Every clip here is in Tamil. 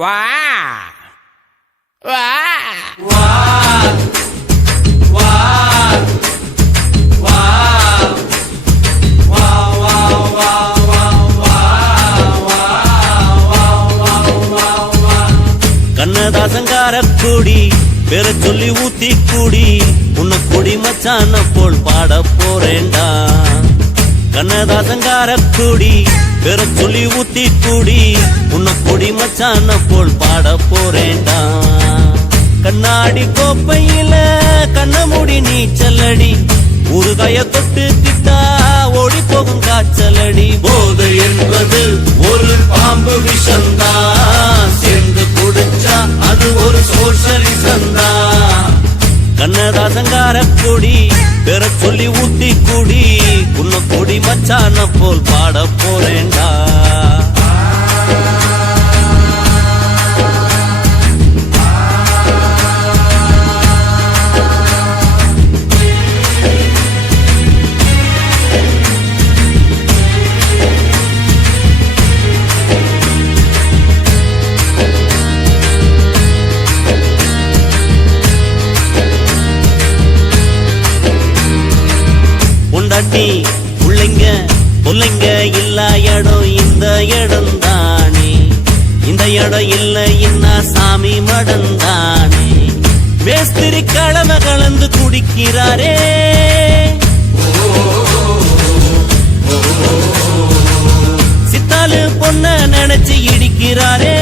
வா வா வா வா வா வா வா வா கண்ணதாசங்கார கூடி பேர சொல்லி ஊத்தி கூடி உன்ன கொடி மச்சான போல் பாட போறேன்டா. கண்ணதாசங்கார கூடி பேர சொல்லி ஊத்தி கூடி உன்ன கொடி மச்சான போல் பாட போறேன்டா. கண்ணாடி கோப்பையில கண்ண மூடி நீச்சலடி ஊறுகாய தொட்டு திட்டா ஓடி போகும் காய்ச்சலடி. போதை என்பது ஒரு பாம்பு விஷந்தா, சேர்ந்து குடிச்சா அது ஒரு சோஷலிசந்தா. கண்ணதாசங்கார கொடி பெற சொல்லி ஊத்தி கூடி உன்ன கொடி மச்சான போல் பாட போறேன்டா. உள்ளங்க புள்ளைங்க இல்ல இடம் இந்த இடம் தானே, இந்த இடம் இல்ல இன்னா சாமி மடம் தானே. மேஸ்திரி கலவை கலந்து குடிக்கிறாரே, சித்தாலு பொண்ண நினைச்சு இடிக்கிறாரே.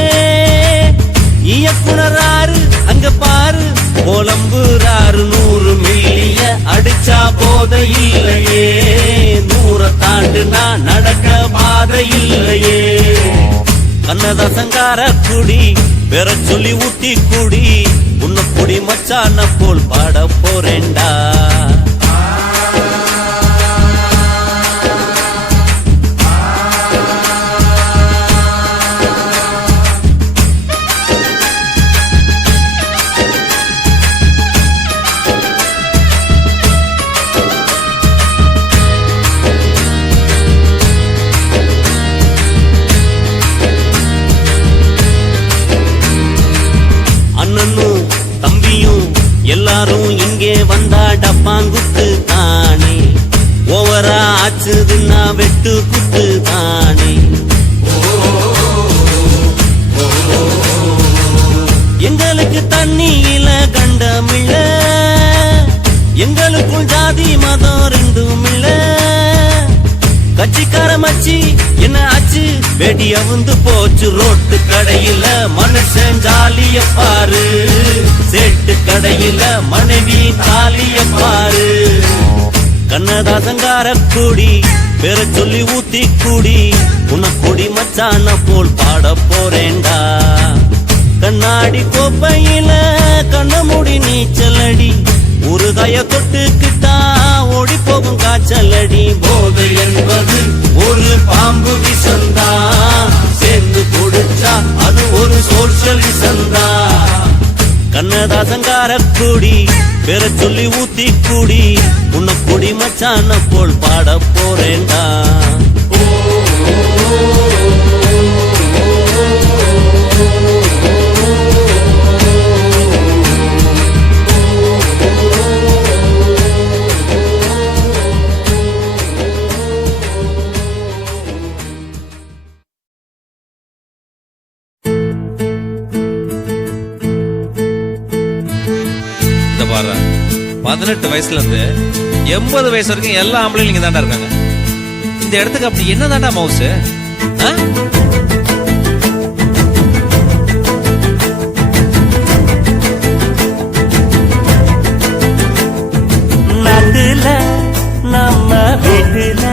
இயக்குனராரு அங்க பாரு புலம்புறாரு, 100 மில்லிய அடிச்சா போதை இல்லையே, 100 தாண்டுனா நடக்க பாதை இல்லையே. கண்ணதாசங்கார குடி பெற சொல்லி ஊத்தி குடி உன்ன குடி மச்சான போல் பாட போறேன்டா. எல்லாரும் இங்கே வந்தா டப்பாங்குத்து தானே, ஓவரா ஆச்சுதுன்னா வெட்டு குத்து தானே. எங்களுக்கு தண்ணியில கண்டமில்ல, எங்களுக்குள் ஜாதி மதம் ரெண்டும் இல்ல. கட்சிக்கார மச்சி என்ன ஆச்சு வெடி அவுந்து போச்சு ரோட்டு கடையில, மனுஷன் ஜாலிய பாரு, சேட்டு கடையில மனைவி தாலிய பாரு. கண்ணதாசங்கார கூடி பேர சொல்லி ஊத்தி கூடி உன்ன கொடி மச்சான போல் பாட போறேன்டா. கண்ணாடி கோப்பையில கண்ண மூடி நீச்சலடி ஊறுகாய தொட்டுக்கிட்டா ஓடி போகும் காய்ச்சலடி. போதை என்பது ஒரு பாம்பு விஷந்தா, சேர்ந்து குடிச்சா அது ஒரு சோஷலிசந்தா. கண்ணதாசங்கார கூடி பெற சொல்லி ஊத்தி கூடி உன்ன கொடி மச்சான போல் பாட போறேன்டா. இந்த பாரு, 18 வயசுல இருந்து 80 வயசு வரைக்கும் எல்லா ஆம்பளையும் இங்க தாண்டா இருக்காங்க. இந்த இடத்துக்கு அப்படி என்ன தாண்டா மவுஸ்? நாட்டுல நம்ம வீட்டுல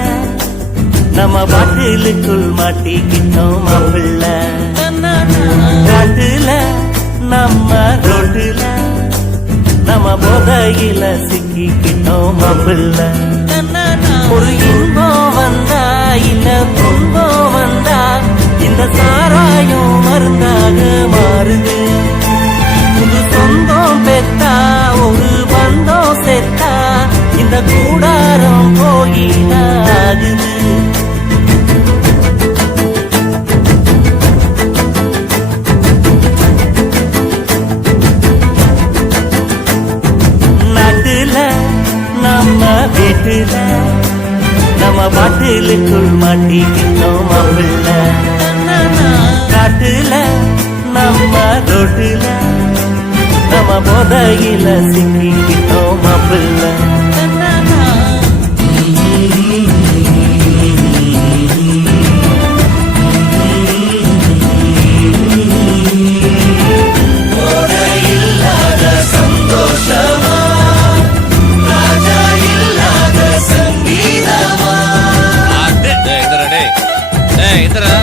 நம்ம பாட்டிலுக்குள் மாட்டிக்கிட்டோம் மாப்பிள்ள. நாட்டுல நம்ம ரோட்டுல நம்ம போதையில சிக்கிக்கிட்டோம் மாப்பிள்ள. ஒரு இன்பம் வந்தா இல்ல துன்பம் வந்தா இந்த சாராயம் மருந்தாக மாறுது. புது சொந்தம் பெத்தா ஒரு பந்தம் செத்தா இந்த கூடாரம் போயிடாகுது. பாட்டிலுக்குள் மாட்டிக்கிட்டோம் மாப்பிள்ள காட்டுல நம்ம தொட்டுல நம்ம போதையில சிக்கிக்கிட்டோம் மாப்பிள்ள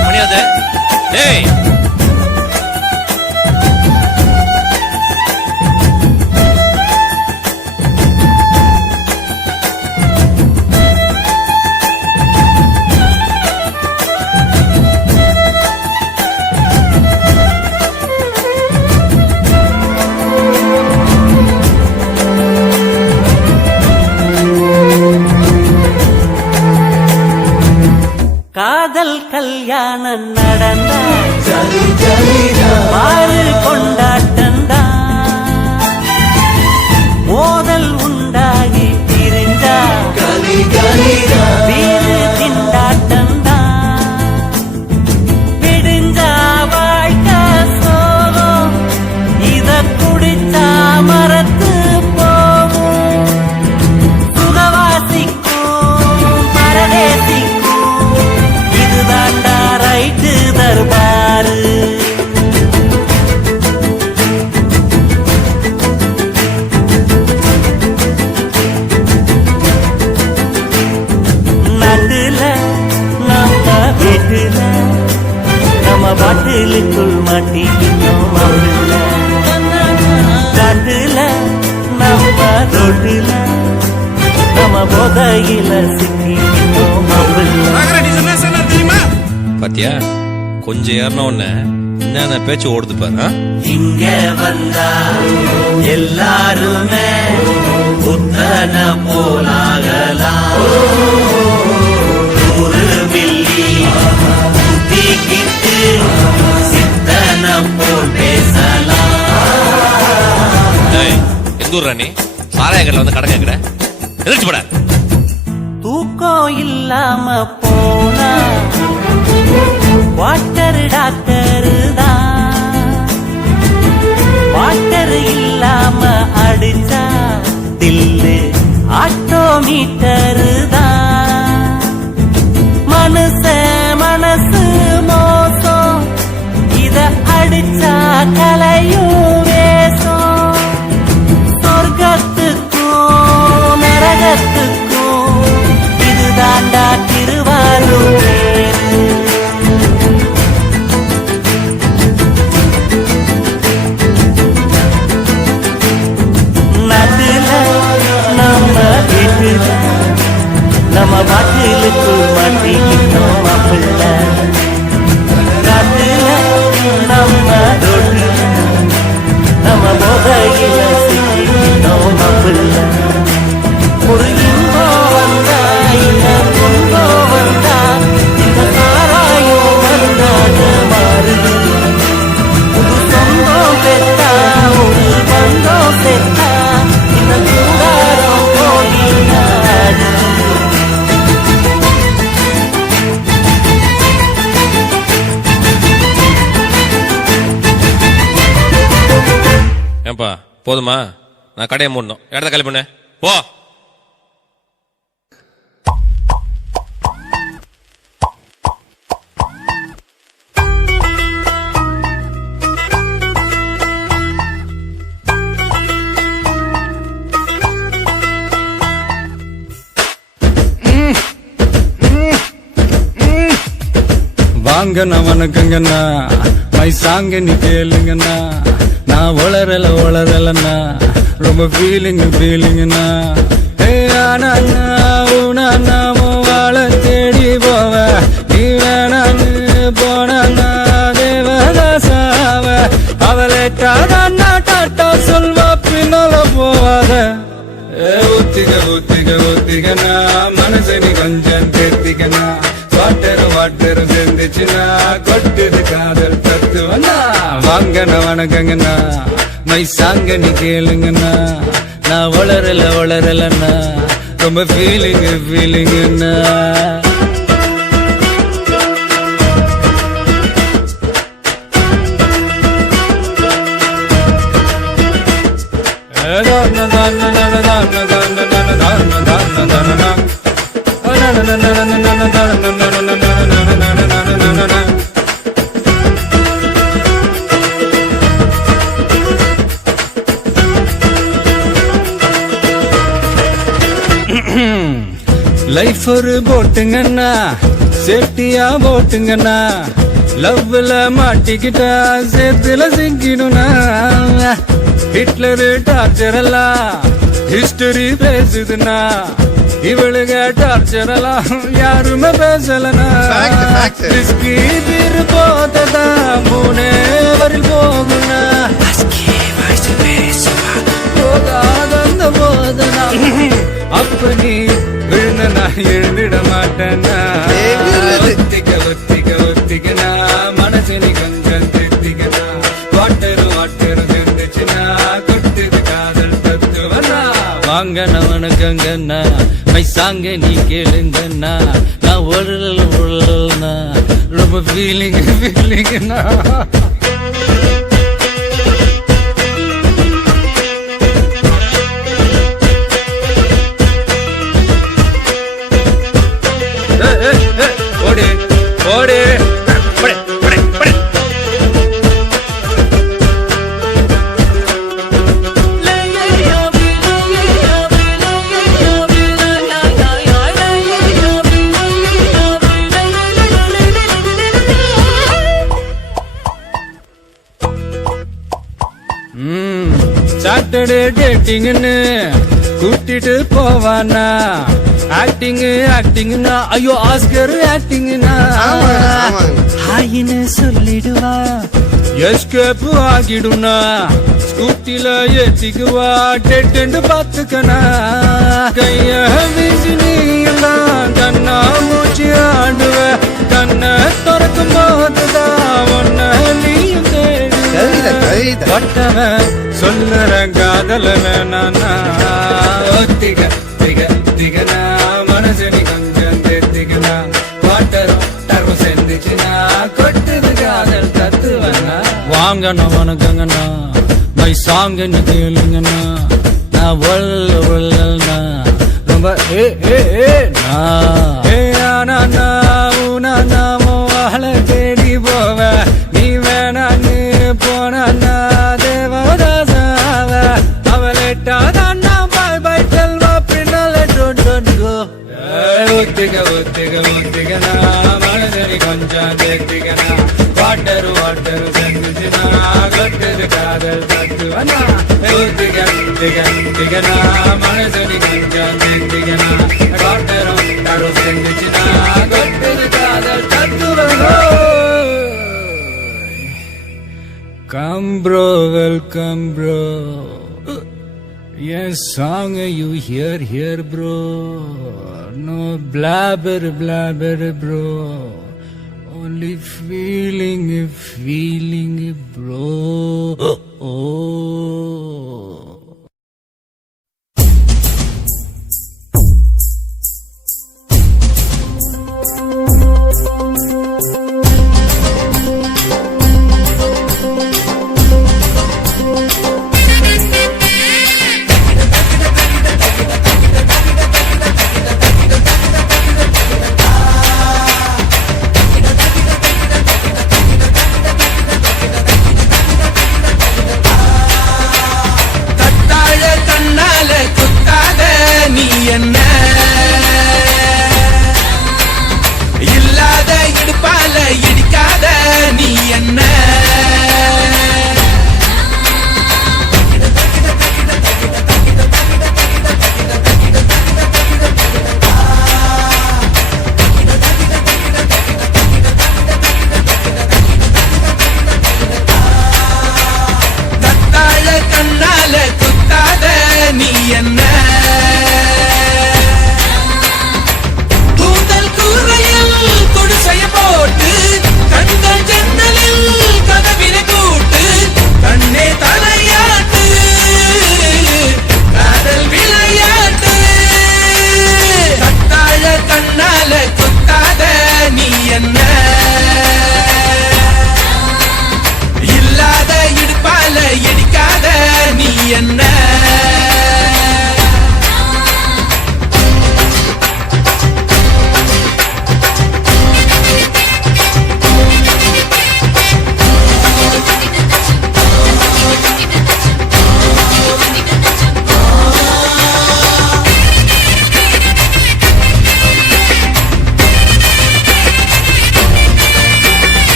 மணியாது டேய் காதல் கல்யாணம் நடந்த மாறு கொண்டாட்டந்தா மோதல் உண்டாகி பிரிந்தா வீடு திண்டாட்டந்தா விடிஞ்சா வாழ்க்கை சோகம் இத குடிச்சா மரத்து போகும் சுகவாசிக்கும் பரதேசிக்கும் ரைட்டு தர்பாரு நாட்டுல நம்ம வீட்டுல நம்ம பாட்டிலுக்குள் மாட்டிக்கிட்டோம் மாப்பிள்ள காட்டுல நம்ம தொட்டில நம்ம போதையில சிக்கிக்கிட்டோம் மாப்பிள்ள பாத்தியா கொஞ்சம் ஏறின உடனே என்னென்ன பேச்சு ஓடுது பாரு இங்க வந்தா எல்லாருமே புத்தன போலாகலாம் ஒரு மில்லி தீக்கிட்டு சித்தன போல் பேசலாம் எந்த ஊர் ராணி சாராய கடையில் வந்து கடை கேட்கிற எதிர்த்து போட தூக்கம் இல்லாம போனா வாட்டர் டாக்டர் தான் வாட்டர் இல்லாம அடிச்சா தில்லு ஆட்டோமீட்டர் தான் மனசு மோசம் இத அடிச்சா கலையும் வேசம் சொர்க்கத்துக்கும் நரகத்துக்கும் இதுதாண்டா திருவாரூர் நம்ம பாட்டிலுக்குள் மாட்டிக்கிட்டோம் மாப்பிள்ள காட்டுல நம்ம தொழில நம்ம போதையில சிக்கிக்கிட்டோம் மாப்பிள்ள ஒரு இன்பம் வந்தா இல்ல துன்பம் வந்தா இந்த சாராயம் வந்தாக மாறுது ஒரு சொந்தம் பெற்றா ஒரு பந்தம் பெற்றா இந்த கூடாரம் போயினாடு ஏன்பா போதுமா நான் கடையை மூடணும் இடத்த காலி பண்ணு போ வாங்கண்ணா வணக்கங்கண்ணா மை சாங்க நீ கேளுங்கண்ணா நான் வளரலண்ணா ரொம்ப ஃபீலிங்குண்ணா ஏ ஆனா வாழ தேடி போவ நீ வேணான்னு போனா தேவதாசாவ அவளேட்டாதான் டாட்டா சொல்வா பின்னால போவாத ஊத்திகனா மனசை நீ கொஞ்சம் தேர்த்திக்கனா வாட்டர் சேர்ந்துச்சுன்னா கொட்டுது காதல் தத்துவனா வாங்கண்ணா வணக்கங்கண்ணா மை சாங்க நீ கேளுங்கண்ணா நான் வளரலண்ணா ரொம்ப ஃபீலிங்குண்ணா லைஃப் ஒரு போட்டுங்கண்ணா சேஃப்டியா போட்டுங்கண்ணா லவ்ல மாட்டிக்கிட்டா சேத்துல சிக்கிடும்னா ஹிட்லர் டார்ச்சர் எல்லாம் ஹிஸ்டரி பேசுதுன்னா இவளுங்க டார்ச்சர் எல்லாம் யாருமே பேசலனா ரிஸ்கி பீர் போததா மூணே வரில் போகுனா போகாதந்த போதனா அப்ப நீ விழுந்த நான் எழுந்திட மாட்டேன்னா ஒத்திக்க ஒத்திக்க ஒத்திக்கனா மனசு நீ கொஞ்சம் திருத்திக்கனா வாட்டரு தெரிஞ்சுச்சுன்னா கொட்டுது காதல் தத்துவனா வாங்கண்ணா வணக்கங்கண்ணா மை சாங்க நீ கேளுங்கண்ணா நான் உழல்னா ரொம்ப ஃபீலிங்னா ஓடு ஓடு சாட்டர்டே டேட்டிங்னு கூட்டிட்டு போவானா ஆக்டிங்னா ஐயோ ஆஸ்கர் ஆக்டிங்னா ஹாயின்னு சொல்லிடுவா எஸ்கேப் ஆகிடுனா ஸ்கூட்டில ஏத்திக்குவா டெட்டு பாத்துக்கனா கைய வீசி நீ எல்லாம் கண்ணா மூச்சு ஆடுவ கண்ணை திறக்கும் போதுதான் ஒன்ன நீயும் தேடுவன் சொல்லுற காதல வேணானா ஒத்திக திக திகனா மனசு நீ கொஞ்சம் தேத்திக்கனா வாட்டரும் டரும் சேர்ந்துச்சுன்னா கொட்டுது காதல் தத்துவனா வாங்கண்ணா வணக்கங்கண்ணா மை சாங்க நீ கேளுங்கண்ணா நான் ஒல்லனா ரொம்ப ஆனா ஊனா வாழ தேடி போவ நீ வேணான்னு போனா தேவதாசாவ அவளேட்டாதான் பாய் பாய் செல்வா பின்னால டோன்ட் கோ ஒத்திக ஒத்திக ஒத்திகனா மனசரி கொஞ்சம் தேத்திக்கனா வாட்டரு செஞ்சுச்சுனா கொட்டுது காதல் தத்துவனா ஒத்திக திக திகனா மனசரி கொஞ்சம் தேத்திக்கனா வாட்டரும் டரு செஞ்சுச்சுனா கொட்டுது காதல் தத்துவனா Come bro, welcome bro. Yes, song you hear bro. No blabber bro. Only feeling bro. Oh.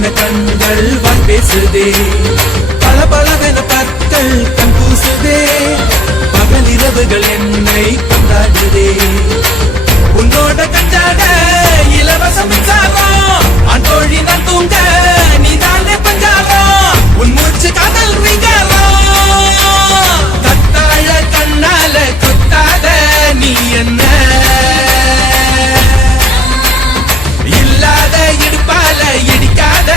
பளபளவென கண்கள் வாய் பேசுதே, பளபளவென பற்கள் கண் பூசுதே, பகல் இரவுகள் என்னை கொண்டாடுதே. உன்னோட கஞ்சாட இலவச மின்சாரம், அன்றோழி நான் தூங்க நீதானே பஞ்சாரம், உன் மூச்சு காதல் விகாரம். கத்தாழ கண்ணால கொத்தாத நீ என்ன, இல்லாத இடுப்பால இடிக்காத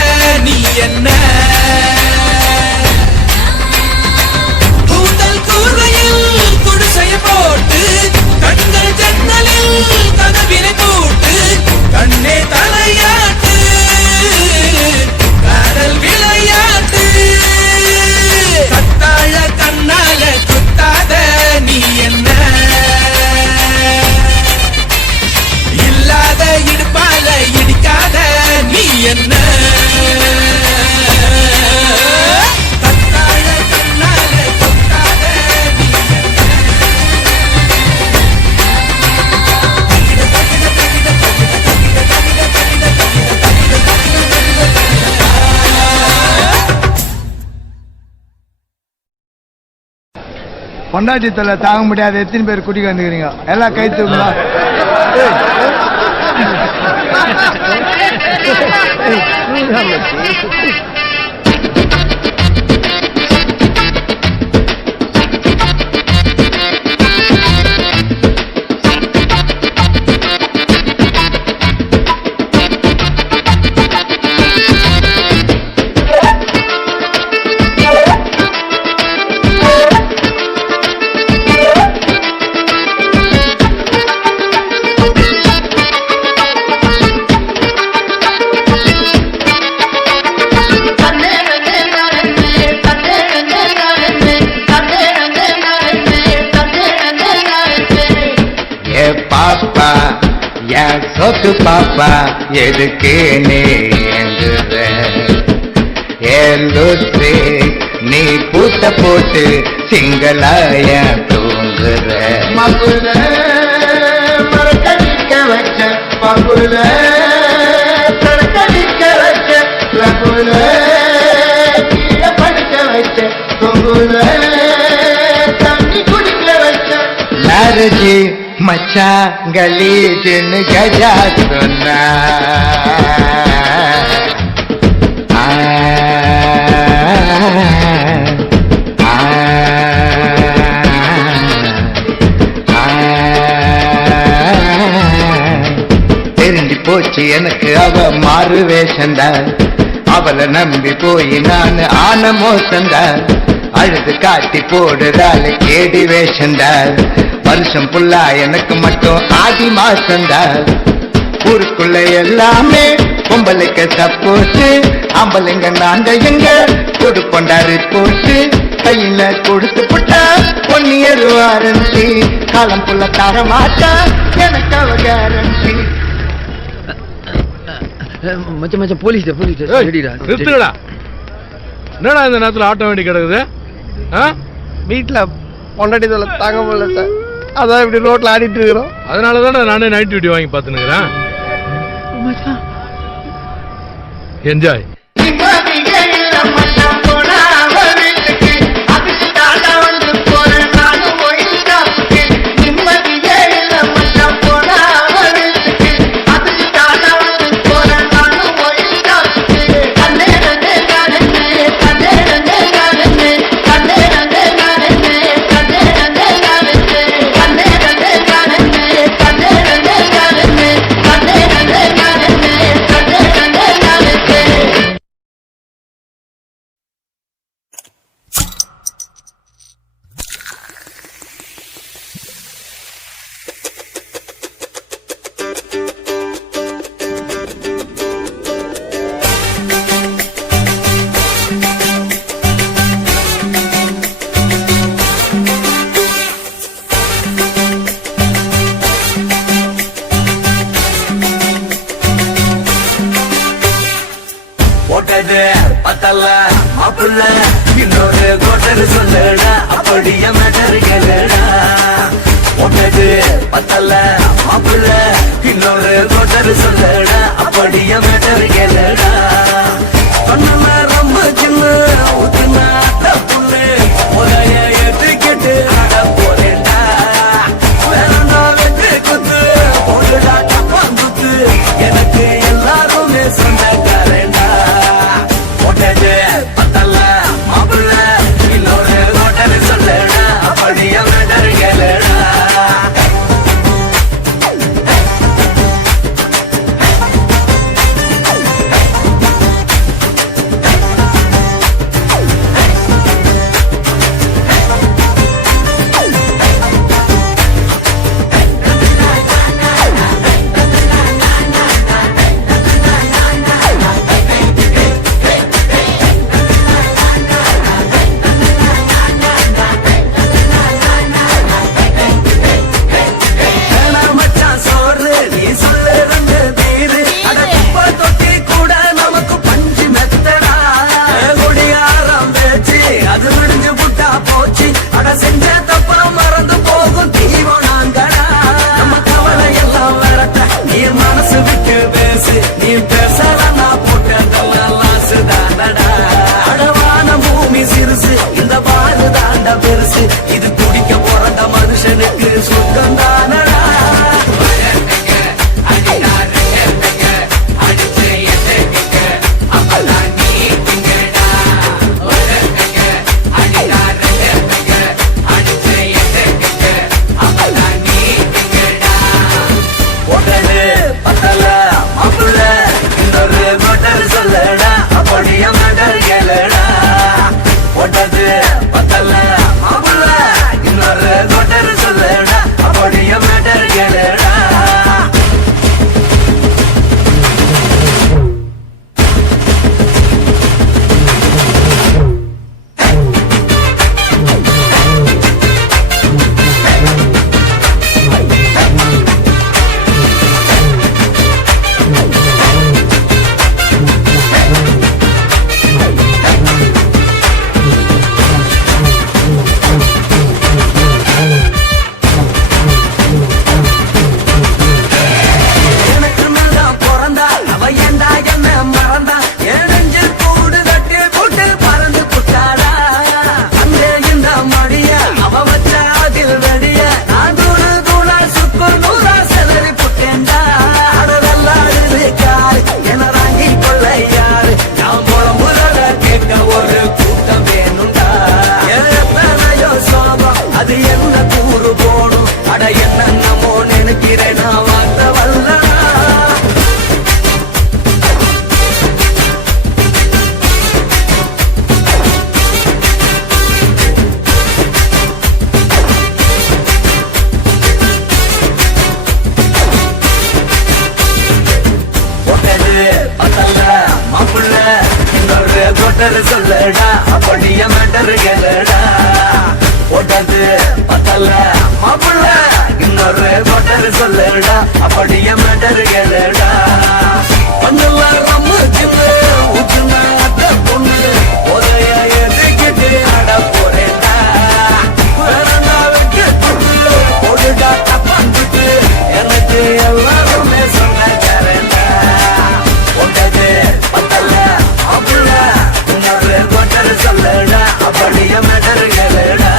நீ என்ன. கூந்தல் கூரையில் குடிசைய போட்டு, கண்கள் ஜன்னலில் கதவினை கூட்டு, கண்ணே தலையாட்டு காதல் விளையாட்டு. கத்தாழ கண்ணால குத்தாத நீ என்ன, இல்லாத இடுப்பால இடிக்காத நீ என்ன. கத்தாழ கண்ணால குத்தாத நீ என்ன. பொண்டாட்டி தொல்லை தாங்க முடியாத எத்தனை பேர் குடிக்க வந்துக்கிறீங்க? எல்லாம் கை தூக்குங்களா? பாப்பா என் சொத்து பாப்பா எதுக்கு நீங்குற? ஏலூத்து நீ பூத்த போட்டு சிங்களாய தூங்குற. மகுல மரக்கடிக்க வச்ச பகுல கடிக்க வச்ச லகுல கீழே படிக்க வச்ச தொங்குல தண்ணி குடிக்க வச்ச நாரஜி மச்சான் கலீஜுன்னு கஜா சொன்னா. தெரிஞ்சு போச்சு எனக்கு அவ மாறு வேஷந்தான், அவளை நம்பி போய் நான் ஆன மோசந்தான். அழுது காட்டி போடுறாள் கேடி வேஷந்தான், வருஷம் புல்லா எனக்கு மட்டும் ஆதி மாசந்தான். ஊருக்குள்ள எல்லாமே பொம்பளைக்கு சப்போட்டு, ஆம்பளைங்க நாங்க எங்க கொடுப்பொண்டாரு போட்டு, கையில கொடுத்து புட்டா பொன்னியர் வாரண்டி, காலம் புள்ள தர மாட்டா எனக்கு அவ கேரண்டி. மச்ச மச்ச போலீஸ் நிறுத்துடா. என்னடா இந்த நேரத்துல ஆட்ட வேண்டி கிடக்குது? வீட்டுல பொண்டாட்டி தொல்லை தாங்க முடியல சார், அதான் இப்படி ரோட்ல ஆடிட்டு இருக்கிறோம். அதனாலதான் நானே நைட் டியூட்டி வாங்கி பார்த்துனுக்கிறேன். என்ஜாய். பத்தல மாப்பிள்ள இன்னொரு கோட்டர் சொல்லடா, அப்படியே மேட்டர் கேளுடா. ஒன்னது பத்தல மாப்பிள்ள இன்னொரு கோட்டர் சொல்லடா, அப்படியே மேட்டர் கேளுடா. கண்ணுல ரொம்ப சின்ன ஊத்துன அத்த புல்லு உரைய ஏத்துக்கிட்டு ஆட போறேன்டா வேறண்டா வெட்டு குத்து போடுடா டப்பான் குத்து எனக்கு எல்லாருமே சொந்தக்காரேண்டா போட்டது பத்தல்ல மாப்பிள்ள இன்னொரு ஹோட்டல் சொல்லடா அப்படியே மேட்டர் கேளுடா செஞ்ச தப்பா மறந்து போகும் தீவம் நாங்கடா நம்ம கவலை எல்லாம் விரட்ட நீ மனசு விட்டு பேசு நீ பேசலன்னா போட்டதெல்லாம் லாசு தானடா அடவான பூமி சிறுசு இந்த பாரு தாண்ட பெருசு இது குடிக்க பிறந்த மனுஷனுக்கு சுத்தம் தானடா சொல்லடா அப்படியே மேட்டர் கேளுடா போட்டது பத்தல்ல மாப்பிள்ள இன்னொரு ஹோட்டல் சொல்லடா அப்படியே மேட்டர் கேளுடா அது என்ன கூறு போடும் அட என்னமோ நினைக்கிறேன் நான் வார்த்தை வல்ல போட்டது பத்தல்ல மாப்பிள்ள இன்னொரு ஹோட்டல் சொல்லடா அப்படியே மேட்டர் கேளுடா போட்டது பத்தல்ல மாப்பிள்ள இன்னொரு ஹோட்டல் சொல்லடா அப்படியே மேட்டர் கேளுடா கண்ணுல ரொம்ப சின்ன ஊத்துன அத்த பொண்ணு உரைய ஏத்துக்கிட்டு ஆட போறேன்டா வேறண்டா வெட்டு குத்து போடுடா டப்பான் குத்து எனக்கு எல்லாருமே சொந்தக்காரேன்டா போட்டது பத்தல்ல மாப்பிள்ள இன்னொரு ஹோட்டல் சொல்லடா அப்படியே மேட்டர் கேளுடா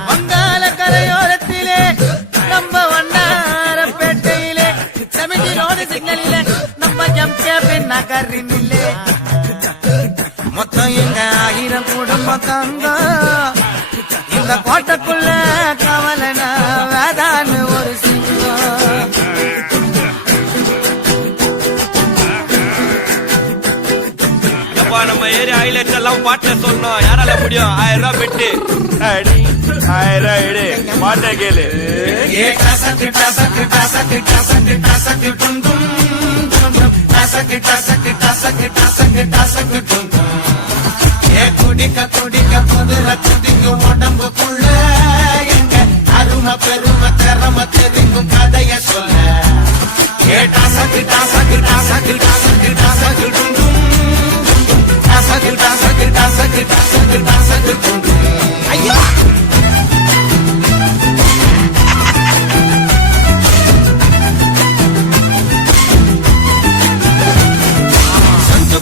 வங்காள கரையோரத்திலே நம்ம வண்ணாரப்பேட்டையிலே செமிட்டி ரோடு சிக்னலிலே நம்ம ஜம்கேபின் நகரினிலே மொத்தம் எங்க 1000 குடும்பம் தங்கம் இந்த கோட்டைக்குள்ள கவலனா வேதான்னு ஒரு சிங்கம் நம்ம ஏரியா ஹைலைட்ஸ் எல்லாம் பாட்டுல சொல்லணும் யாரால முடியும் 1000 ரூபாய் பெட்டு அடி 1000 எடு பாட்டை கேளு ஏ டசக்கு டசக்கு டசக்கு டசக்கு டசக்கு டும் டும் டும் டசக்கு டசக்கு டசக்கு டசக்கு டசக்கு டசக்கு டுங்கும் ஏ குடிக்க குடிக்க குதிர குதிக்கும் உடம்புக்குள்ள எங்க அருமை பெருமை திறமை தெரிக்கும் கதைய சொல்ல ஏ டசக்கு டசக்கு டசக்கு டசக்கு டசக்கு டுங்கும் டசக்கு டசக்கு டசக்கு டசக்கு டசக்கு டுங்கும் ஐயா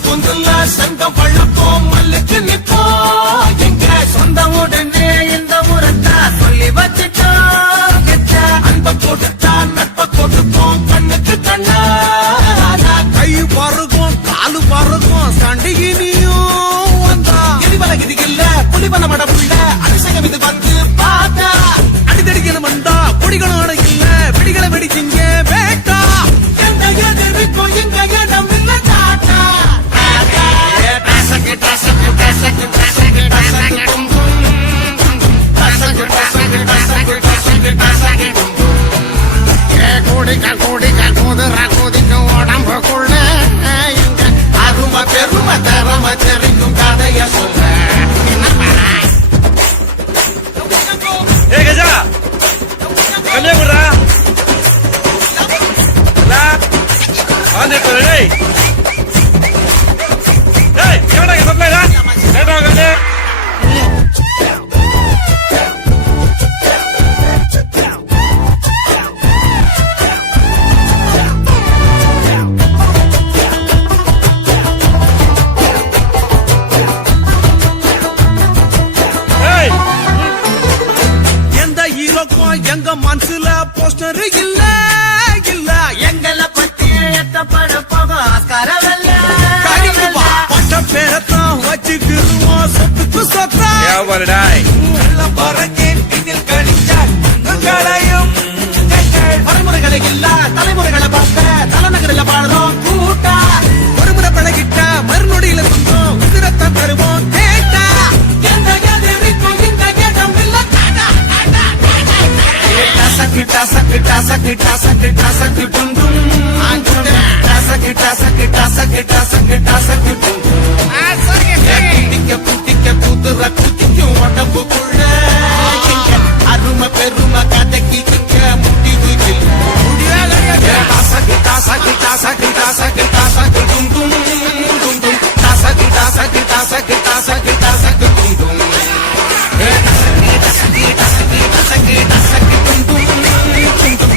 பொந்துல சங்கம் பள்ளப்போம் மல்லுக்கு நிப்போம் எங்க சொந்த உடனே இந்த முறத்தா சொல்லி வச்சுட்டோம் அன்ப கொடுத்தா நட்ப கொடுப்போம் கண்ணுக்கு கண்ணா கை பருகும் காலு பருகும் சண்டிகினியும் வந்தா எரிவல கிதிகில்ல புலிவன மடப்புள்ள அரிசகம் இது வந்து பார்த்தா அடிதடிக்கணும் வந்தா பொடிகளும் அடைக்கல வெடிகளை வெடிச்சிங்க வேட்டா எந்த எதிர்க்கும் எங்க இடம் இல்ல காட்டா உடம்புக்குள்ள அருமை பெருமை தரமை தெரிக்கும் கதைய சொல்ல ஏ கஜா கம்மியா குடுறா வந்துட்டு டேய் டேய் எவடா இங்க சப்ளைடா லேட்டா வாங்க எங்க மனசுல போஸ்டர் இல்ல இல்ல எங்களை பத்தி எத்தப்பட போக பட்ட பேரத்தான் வச்சுக்கிருவோம் சொத்துக்கு சொத்தா பின்னில் கழிச்சாலையும் வரைமுறைகளை இல்ல தலைமுறைகளை பார்க்க தலைநகரில் பாடுறோம் கூட்டா ஒரு முறை பழகிட்ட மறுநொடியில சொந்தம் உதிரத்தான் தருவோம் கேட்டா எந்த எதிர்க்கும் இந்த இடம் இல்ல டசக்கு டசக்கு டசக்கு டசக்கு டசக்கு டுங்கும் டசக்கு டசக்கு டசக்கு டசக்கு டசக்கு டுங்கும் குட்டிக்க குட்டிக்க குதிர குட்டிக்கும் உடம்புக்குள்ள அருமை பெருமை கதைக்கு இங்க முடிவு டசக்கு டசக்கு டசக்கு டசக்கு டசக்கு டுங்கும் டுங்கும் டசக்கு டசக்கு டசக்கு டசக்கு டசக்கு டுங்கும் டசக்கு டசக்கு டசக்கு டசக்கு டுங்கும்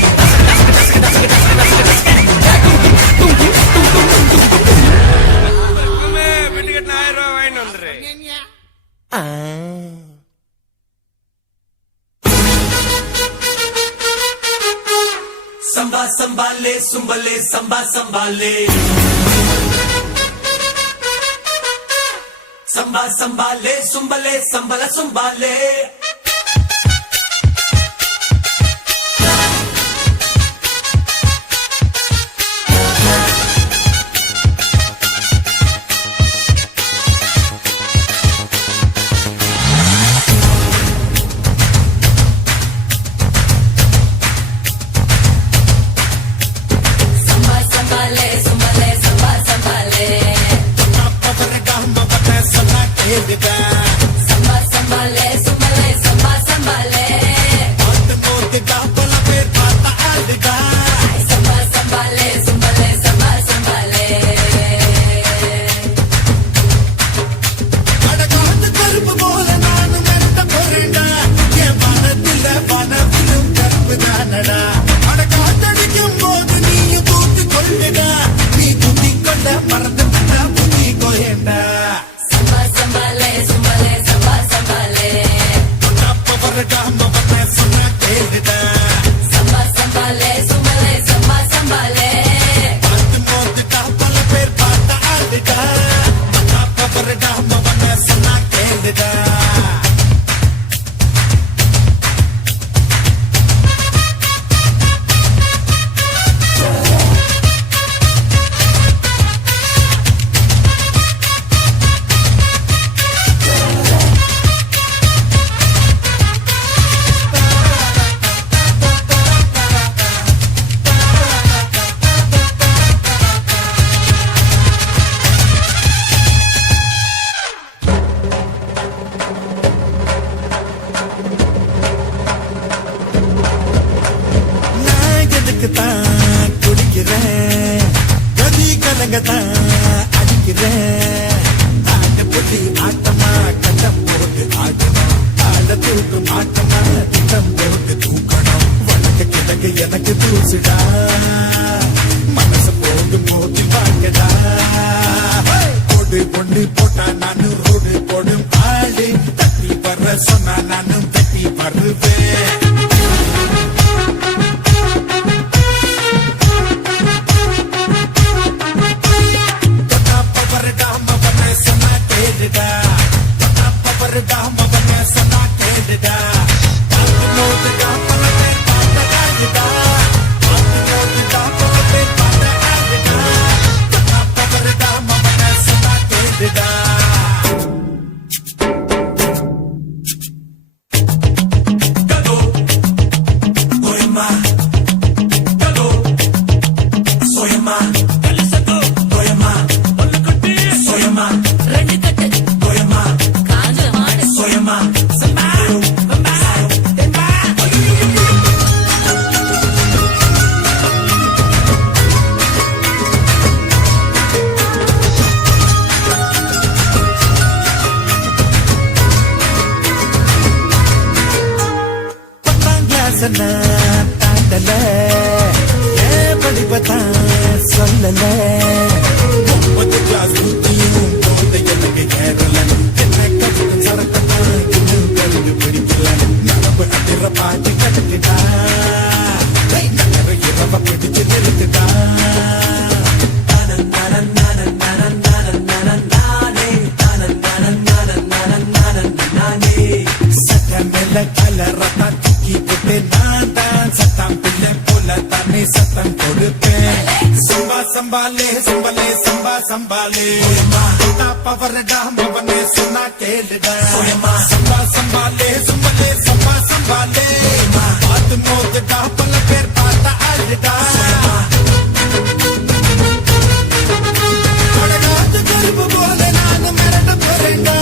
சம்பா சம்பாலே சும்பலே சம்பா சம்பாலே சம்பா சம்பாலே சும்பலே சம்பல சும்பாலே Samba, samba, le, விலங்கத்தான் அடிக்கிறேன் ஆட்ட புட்டி ஆட்டமா கட்டம் போட்டு ஆட்டணும் ஆட தூக்கும் ஆட்டமா திட்டம் போட்டு தூக்கணும் வழக்க கிழக்கு எனக்கு தூசுடா மனசு போகும் போது வாங்கடா போடு பொண்ணு போட்டா நானும் ரோடு போடும் ஆளு தட்டி வர்ற சொன்னா நானும் தட்டி வருவேன் தாண்டல படிப்பத்தான் சொல்லல 9 கிளாஸ் ஊத்தியும் போதை எனக்கு கேரள என்ன கவிக்கும் சரக்கமா இன்னும் கருது பிடிக்கல நரம்பு அதிர பாட்டு கட்டுட்டா நகர இரவ பிடிச்சு நிறுத்துட்டா சட்டமெல்ல கலரத்தா தூக்கி போட்டு நான் தான் சத்தம் பிள்ளை போல தானே சத்தம் கொடுப்பேன் சம்பா சம்பாலே சம்பாலே சம்பா சம்பாலே பவரடா மவனே சொன்னா கேளுடா சம்பா சம்பாலே சம்பாலே சம்பா சம்பாலே பார்த்து மோதுடா பல பேர் பார்த்தா அழுடா அழகாத்து கருப்பு போல நானும் மிரட்ட போறேன்டா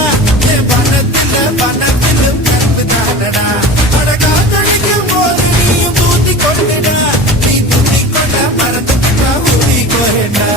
என் வனத்தில் கருப்பு தானடா அழகாத்தடிக்கும் போது நீயும் தூத்தி கொண்டுடா நீ தூத்தி கொண்ட மறந்துட்டா ஊதி கோரேண்டா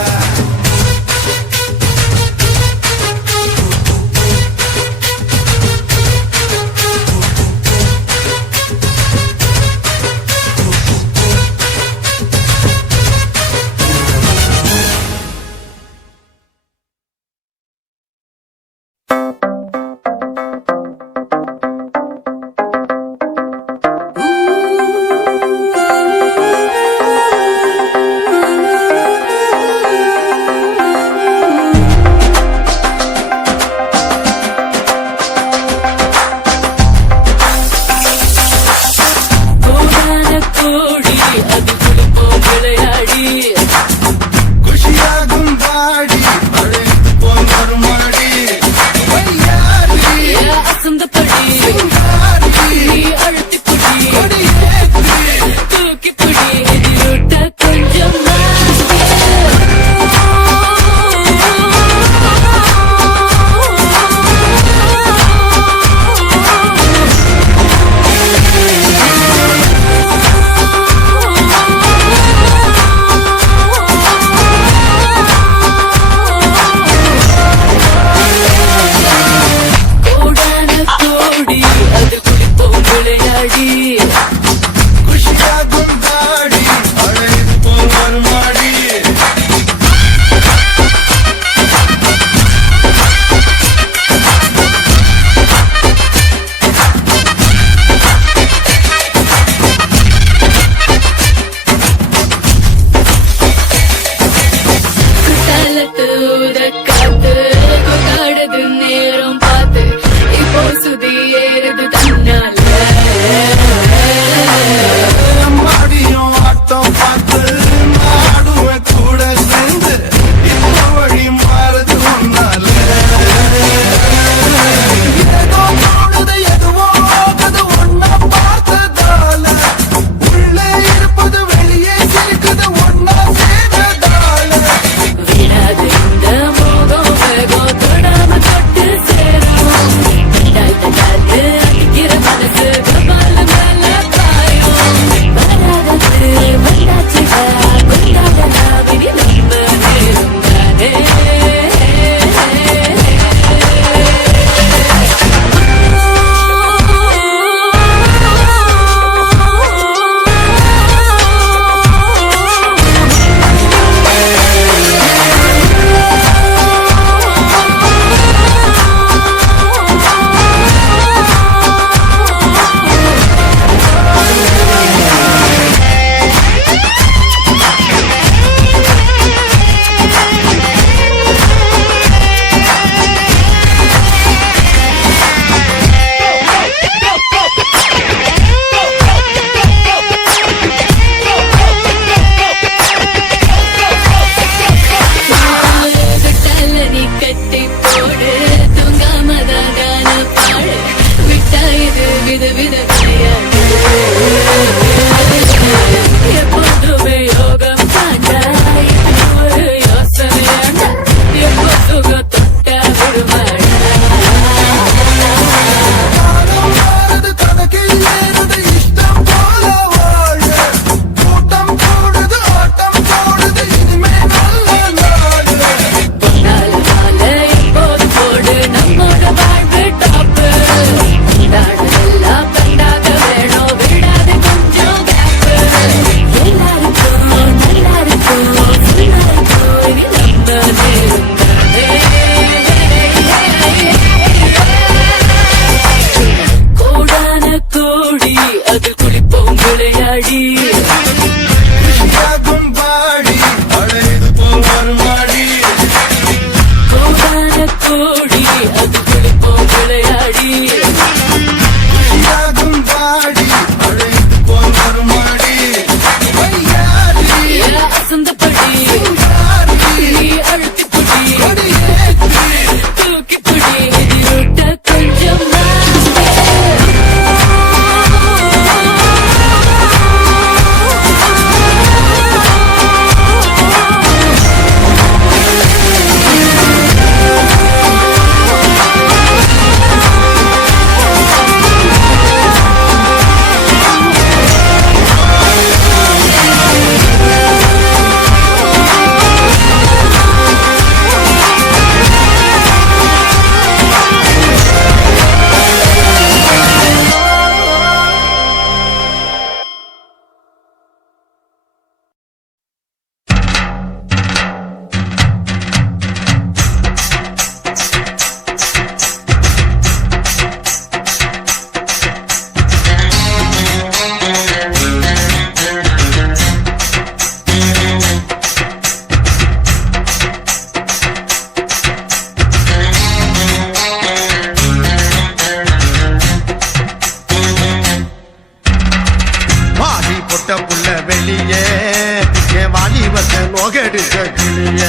வந்த நோகடிச்ச கிளிய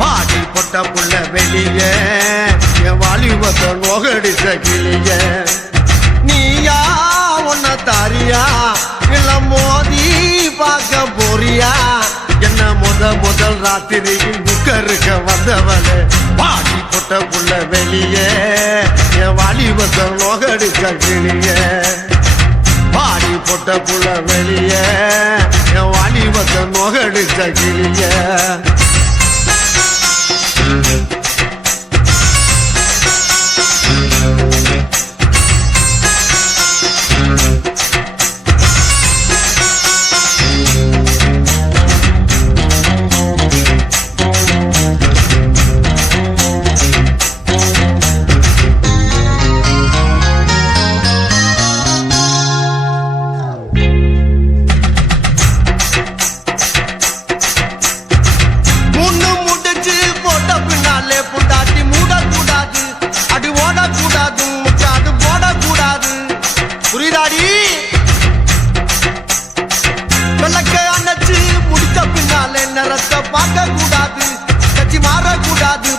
பாடி பொட்ட புள்ள வெளிய என் வாலிபத்தை நோகடிச்ச கிளிய நீயா உன்ன தாரியா இல்ல மோதி பார்க்க போறியா என்ன முதல் ராத்திரியில் முக்கருக்க வந்தவளே பாடி பொட்ட புள்ள வெளிய என் வாலிபத்தை நோகடிச்ச கிளிய பாடி பொட்ட புள்ள வெளிய என் வாலிபத்தை நோகடிச்ச கிளிய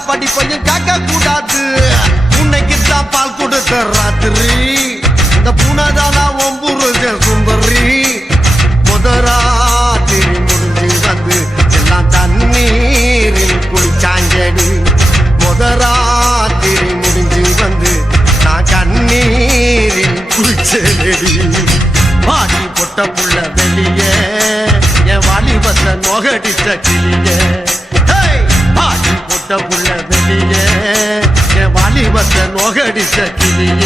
படிப்பையும் காக்க கூடாது உன்னைக்குத்தான் பால் கொடுத்த ராத்திரி இந்த பூனதானா ஒம்புருஜ சுந்தரி முதராத்திரி முடிஞ்சு வந்து எல்லாம் தண்ணீரில் குளிச்சாஞ்சடி முதராத்திரி முடிஞ்சு வந்து நான் கண்ணீரில் குளிச்சடி பாடி பொட்ட புள்ள வெளிய என் வாலிபத்தை நோகடிச்ச கிளிய பாடி பொட்ட புள்ள வெளிய என் வாலிபத்தை நோகடிச்ச கிளிய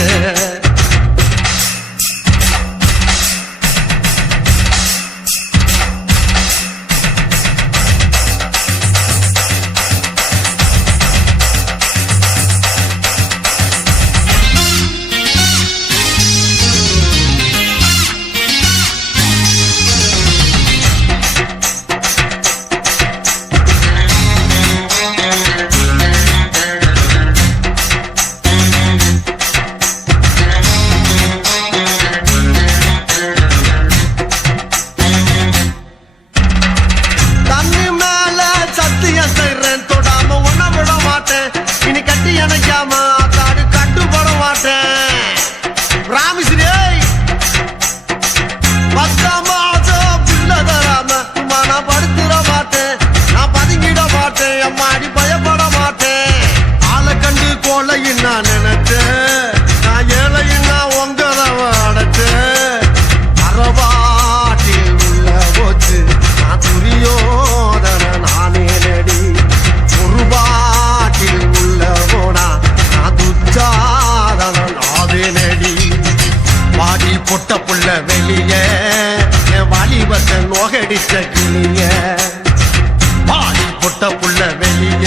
நான் நினைச்சேன் நான் ஏழையின்னா உங்கதவ அடைச்சேன் அறவாட்டில் உள்ள போச்சு நான் துரியோதன நானே நடி ஒரு பாட்டில் உள்ள போனா நான் துச்சாதன நாவே நடி பாடி பொட்ட புள்ள வெளிய என் வாலிபத்தை நோகடிச்ச கிளிய பாடி பொட்ட புள்ள வெளிய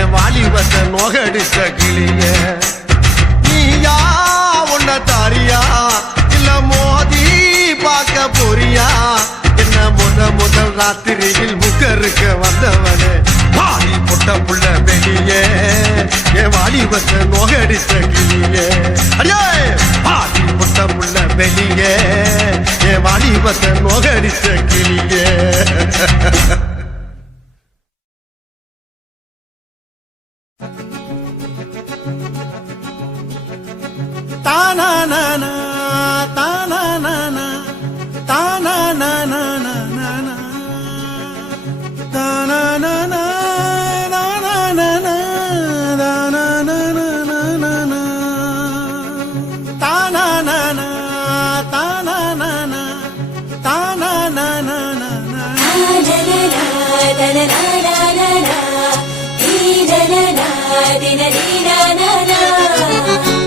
என் வாலிபத்தை நோகடிச்ச கிளிய நீயா உன்ன தாரியா இல்ல மோதி பார்க்க போறியா என்ன முதல் ராத்திரியில் முக்கருக்க வந்தவனே பாடி பொட்ட புள்ள வெளிய என் வாலிபத்தை நோகடிச்ச கிளிய அடியே பாடி பொட்ட புள்ள வெளிய என் வாலிபத்தை நோகடிச்ச கிளிய தானா தானா தானா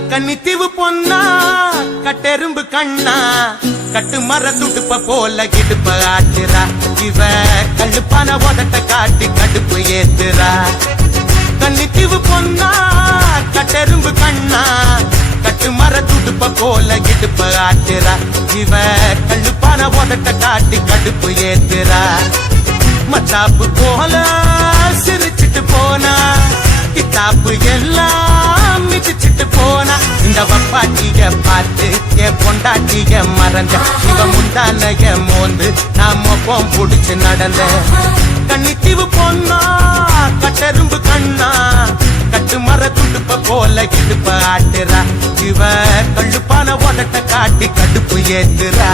கன்னித்தீவு பொன்னா கட்டெரும்பு கண்ணா கட்டு மர துடுப்ப போல கிடுப்ப ஆட்டுறா இவ கழுப்பான உதட்ட காட்டி கடுப்பு ஏத்துறா கன்னித்தீவு பொன்னா கட்டெரும்பு கண்ணா கட்டு மர துடுப்ப போல கிடுப்ப ஆட்டுறா இவ கழுப்பான உதட்ட காட்டி கடுப்பு ஏத்துறா மச்சாப்பு போல சிரிச்சிட்டு போனா கித்தாப்பு எல்லாம் மிதிச்சிட்டு போனா இந்த வப்பாட்டிய பார்த்து என் பொண்டாட்டிய மறந்த இவ முந்தானைய மோந்து நான் மொப்பம் புடிச்சு நடந்த கண்ணித்தீவு பொண்ணா கட்டெரும்பு கண்ணா கட்டு மர துடுப்ப போல இடுப்ப ஆட்டுறா இவ கள்ளுப்பான உதட்ட காட்டி கடுப்பு ஏத்துறா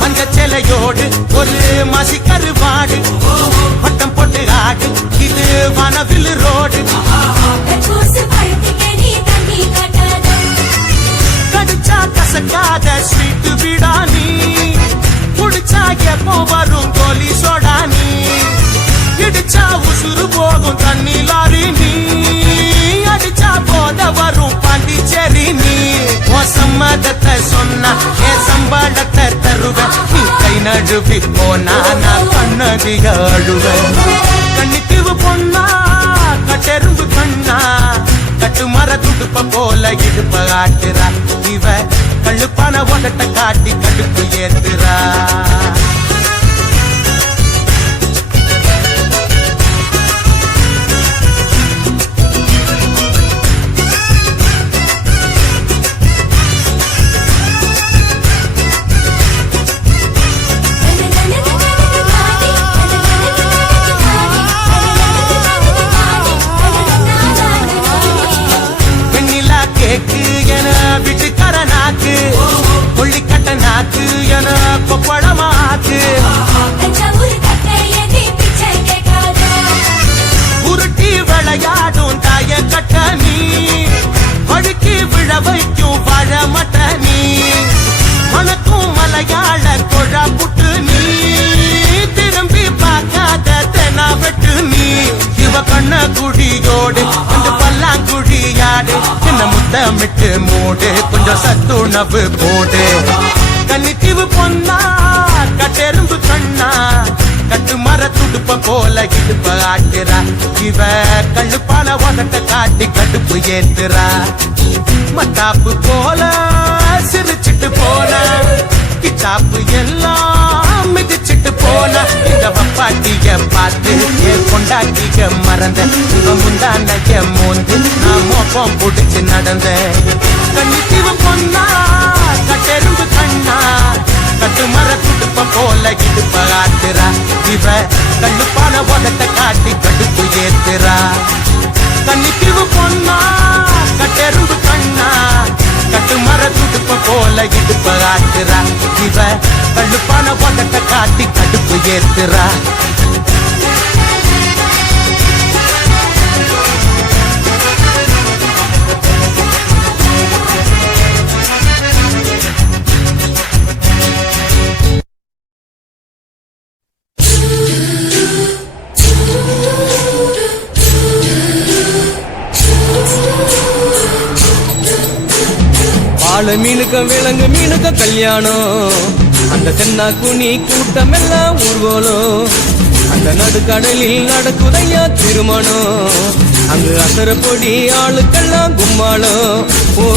மஞ்சச்செலையோடு ஒரு மசி கருவாடு பட்டம் போட்டு ஆடு இது வனவில் ரோடு கடிச்சா கசக்காத ஸ்வீட்டு விடானி குடிச்சா எப்போ வரும் கோலி சோடானி இடிச்சா உசுறு போகும் தண்ணி லாரி நீ அடிச்சா போத வரும் பாண்டிச்சேரி நீ சம்மதத்தை சொன்னா என் சம்பாடத்தை தருவேன் நீ கை நழுவி போனா நான் கண்ணதிக அழுவேன் கண்ணித்தீவு பொண்ணா கட்டெரும்பு கண்ணா கட்டு மர துடுப்ப போல இடுப்ப ஆட்டுறா இவ கள்ளுப்பான உதட்ட காட்டி கடுப்பு ஏத்துறா கேக்கு என வீட்டுக்கார நாக்கு கொள்ளிக்கட்ட நாக்கு என கொப்பளமாக்கு உருட்டி விளையாடும் தாய கட்ட நீ வழுக்கி விழ வைக்கும் வாழ மட்ட நீ மனக்கும் மலையாள கொழா புட்டு நீ திரும்பி பார்க்காத தெனா வெட்டு நீ இவ கண்ண குடியோடு இந்த பல்லாங்குழியாடு என்ன முத்தமிட்டு மூடு கொஞ்சம் சத்துணவு போடு கண்ணித்தீவு பொண்ணா கட்டெரும்பு கண்ணா கட்டு மர துடுப்ப போல இடுப்ப ஆட்டுறா இவ கள்ளுப்பான உதட்ட காட்டி கடுப்பு ஏத்துறா மத்தாப்பு போல சிரிச்சிட்டு போன கிச்சாப்பு எல்லாம் மிதிச்சிட்டு போன இந்த வப்பாட்டிய பார்த்து என் கொண்டாட்டிய மறந்த இவ முந்தானைய மோந்து நான் மோப்பம் புடிச்சு நடந்த கண்ணித்தீவு பொண்ணா கட்டெரும்பு கண்ணா கட்டு மர துடுப்ப போல இடுப்ப ஆட்டுறா இவ கள்ளுப்பான உதட்ட காட்டி கடுப்பு ஏத்துறா கண்ணித்தீவு பொண்ணா கட்டெரும்பு கண்ணா கட்டு மர துடுப்ப போல இடுப்ப ஆட்டுறா இவ கள்ளுப்பான உதட்ட காட்டி கடுப்பு ஏத்துறா வாழ மீனுக்க விலங்கு மீனுக்க கல்யாணம் அந்த தென்னா குனி கூட்டம் எல்லாம் ஊர்வலம் அந்த நடுக்கடலில் நடக்குதையா திருமணம் அங்கு அசர பொடி ஆளுக்கெல்லாம் கும்மாளம் ஓ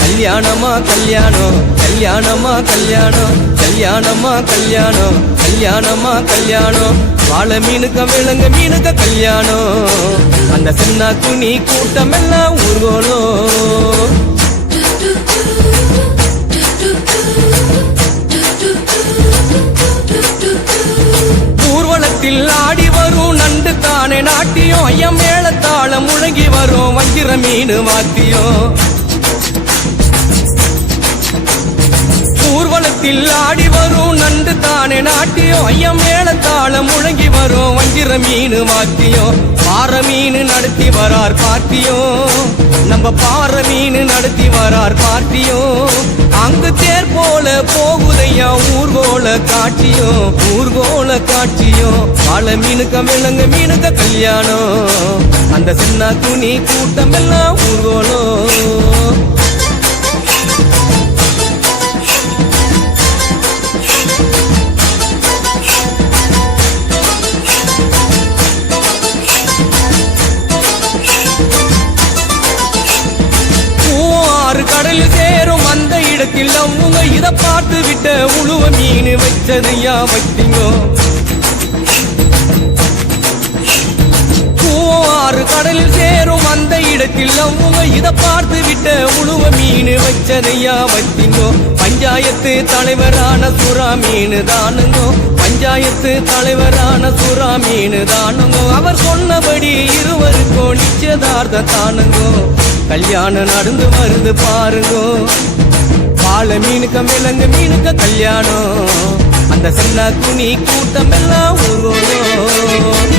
கல்யாணமா கல்யாணம் கல்யாணமா கல்யாணம் கல்யாணமா கல்யாணம் கல்யாணமா கல்யாணம் வாழ மீனுக்க விலங்கு மீனுக்க கல்யாணம் அந்த சின்ன குனி கூட்டம் எல்லாம் ஊர்வலம் ஊர்வலத்தில் ஆடி வரும் நண்டு தானே நாட்டியம் ஐயம் மேளத்தாளம் முழங்கி வரும் வஞ்சிர மீன் வாத்தியம் ஊர்வலத்தில் ஆடி வரும் நண்டு தானே நாட்டியம் ஐயம் மேளத்தாளம் முழங்கி வரும் வஞ்சிர சுத்துற மீன் வாத்தியம் பாறை மீன் நடத்தி வரார் பார்ட்டியும் நம்ம பாறை மீன் நடத்தி வரார் பார்ட்டியும் அங்கு தேர் போல போகுதையா ஊர்கோல காட்சியும் பல மீனுக்க விலங்கு மீனுக்க கல்யாணம் அந்த சின்ன துணி கூட்டம் எல்லாம் ஊர்கோலம் கடலில் சேரும் அந்த இடத்தில் அவங்க இத பார்த்து விட்ட உழுவ மீன் வச்சதையா வைத்தீங்கோ ஆறு கடலில் சேரும் அந்த இடத்தில் அவங்க இத பார்த்து விட்ட உழுவ மீன் வச்சதையா வைத்தீங்கோ பஞ்சாயத்து தலைவரான சுறா மீன் தானுங்கோ பஞ்சாயத்து தலைவரான சுறா மீன் தானுங்கோ அவர் சொன்னபடி இருவருக்கும் நிச்சயதார்த்த தானுங்கோ கல்யாணம் நடந்து வருது பாருங்கோ பால மீனுக்க விலங்கு மீனுக்க கல்யாணம் அந்த சின்ன துணி கூட்டம் எல்லாம் ஊர்வலம்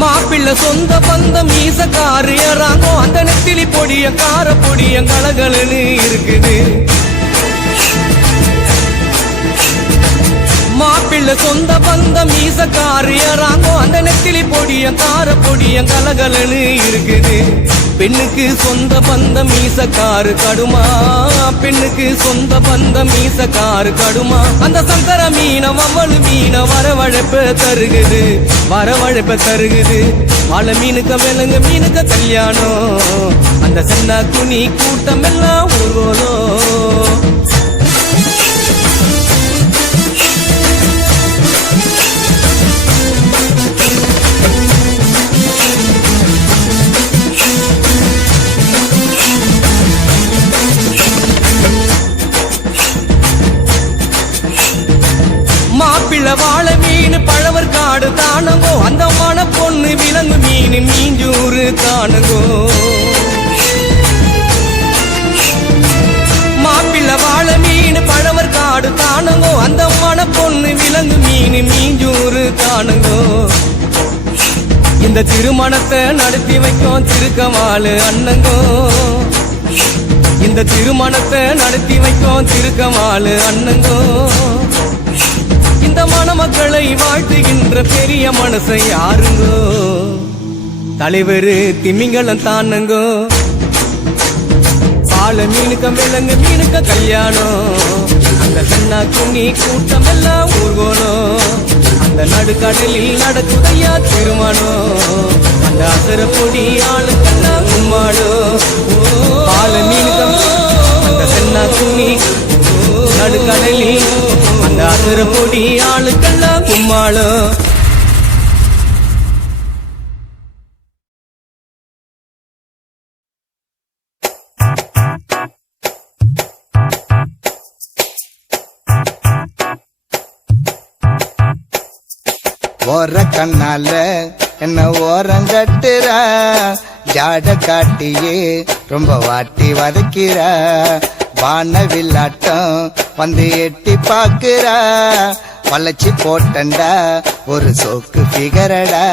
மாப்பிள்ள சொந்த பந்தம் மீசக்காரு ஏறாங்கோ அந்த நெத்திலி பொடிய கார பொடிய கலகலன்னு இருக்குது மாப்பிள்ள சொந்த பந்தம் மீசக்காரு ஏறாங்கோ அந்த நெத்திலி பொடிய கார பொடிய கலகலன்னு இருக்குது பெண்ணுக்கு சொந்த பந்தம் மீசக்காரு கடுமா பெண்ணுக்கு சொந்த பந்தம் மீசக்காரு கடுமா அந்த சங்கர மீன வவ்வளு மீன வரவழைப்ப தருகுது பல மீனுக்க விலங்கு மீனுக்க கல்யாணம் அந்த சின்ன துணி கூட்டம் எல்லாம் ஊர்வலம் மாப்பிள்ள வாழை மீன் பழவர் காடு தானங்கோ அந்த மன பொண்ணு விலங்கு மீன் மீஞ்சூறு தானங்கோ மாப்பிள்ள வாழை மீன் பழவர் காடு தானங்கோ அந்த மன பொண்ணு விலங்கு மீன் மீஞ்சூறு தானங்கோ இந்த திருமணத்தை நடத்தி வைக்கும் திருக்கமாலு அண்ணங்கோ இந்த திருமணத்தை நடத்தி வைக்கும் திருக்கமாலு அண்ணங்கோ இந்த மணமக்களை வாழ்த்துகின்ற பெரிய மனசை யாருங்கோ தலைவரு திமிங்கலம் தானுங்கோ பால மீனுக்க விலங்கு மீனுக்க கல்யாணம் அந்த சின்ன துணி கூட்டம் எல்லாம் ஊர்கோலம் அந்த நடுக்கடலில் நடக்குதையா திருமணம் அந்த அசர பொடி ஆளுக்கெல்லாம் கும்மாடும் பால மீனுக்க அந்த சின்ன துணி நடுக்கடலில் அந்த அசர பொடி ஆளுக்கெல்லாம் கும்மாளும் ஓர கண்ணால என்ன ஓரங்கட்டுற ஜாட காட்டியே ரொம்ப வாட்டி வதக்கிற வானவில்லாட்டம் வந்து எட்டி பாக்குற வளைச்சி போட்டண்டா ஒரு சோக்கு பிகரடா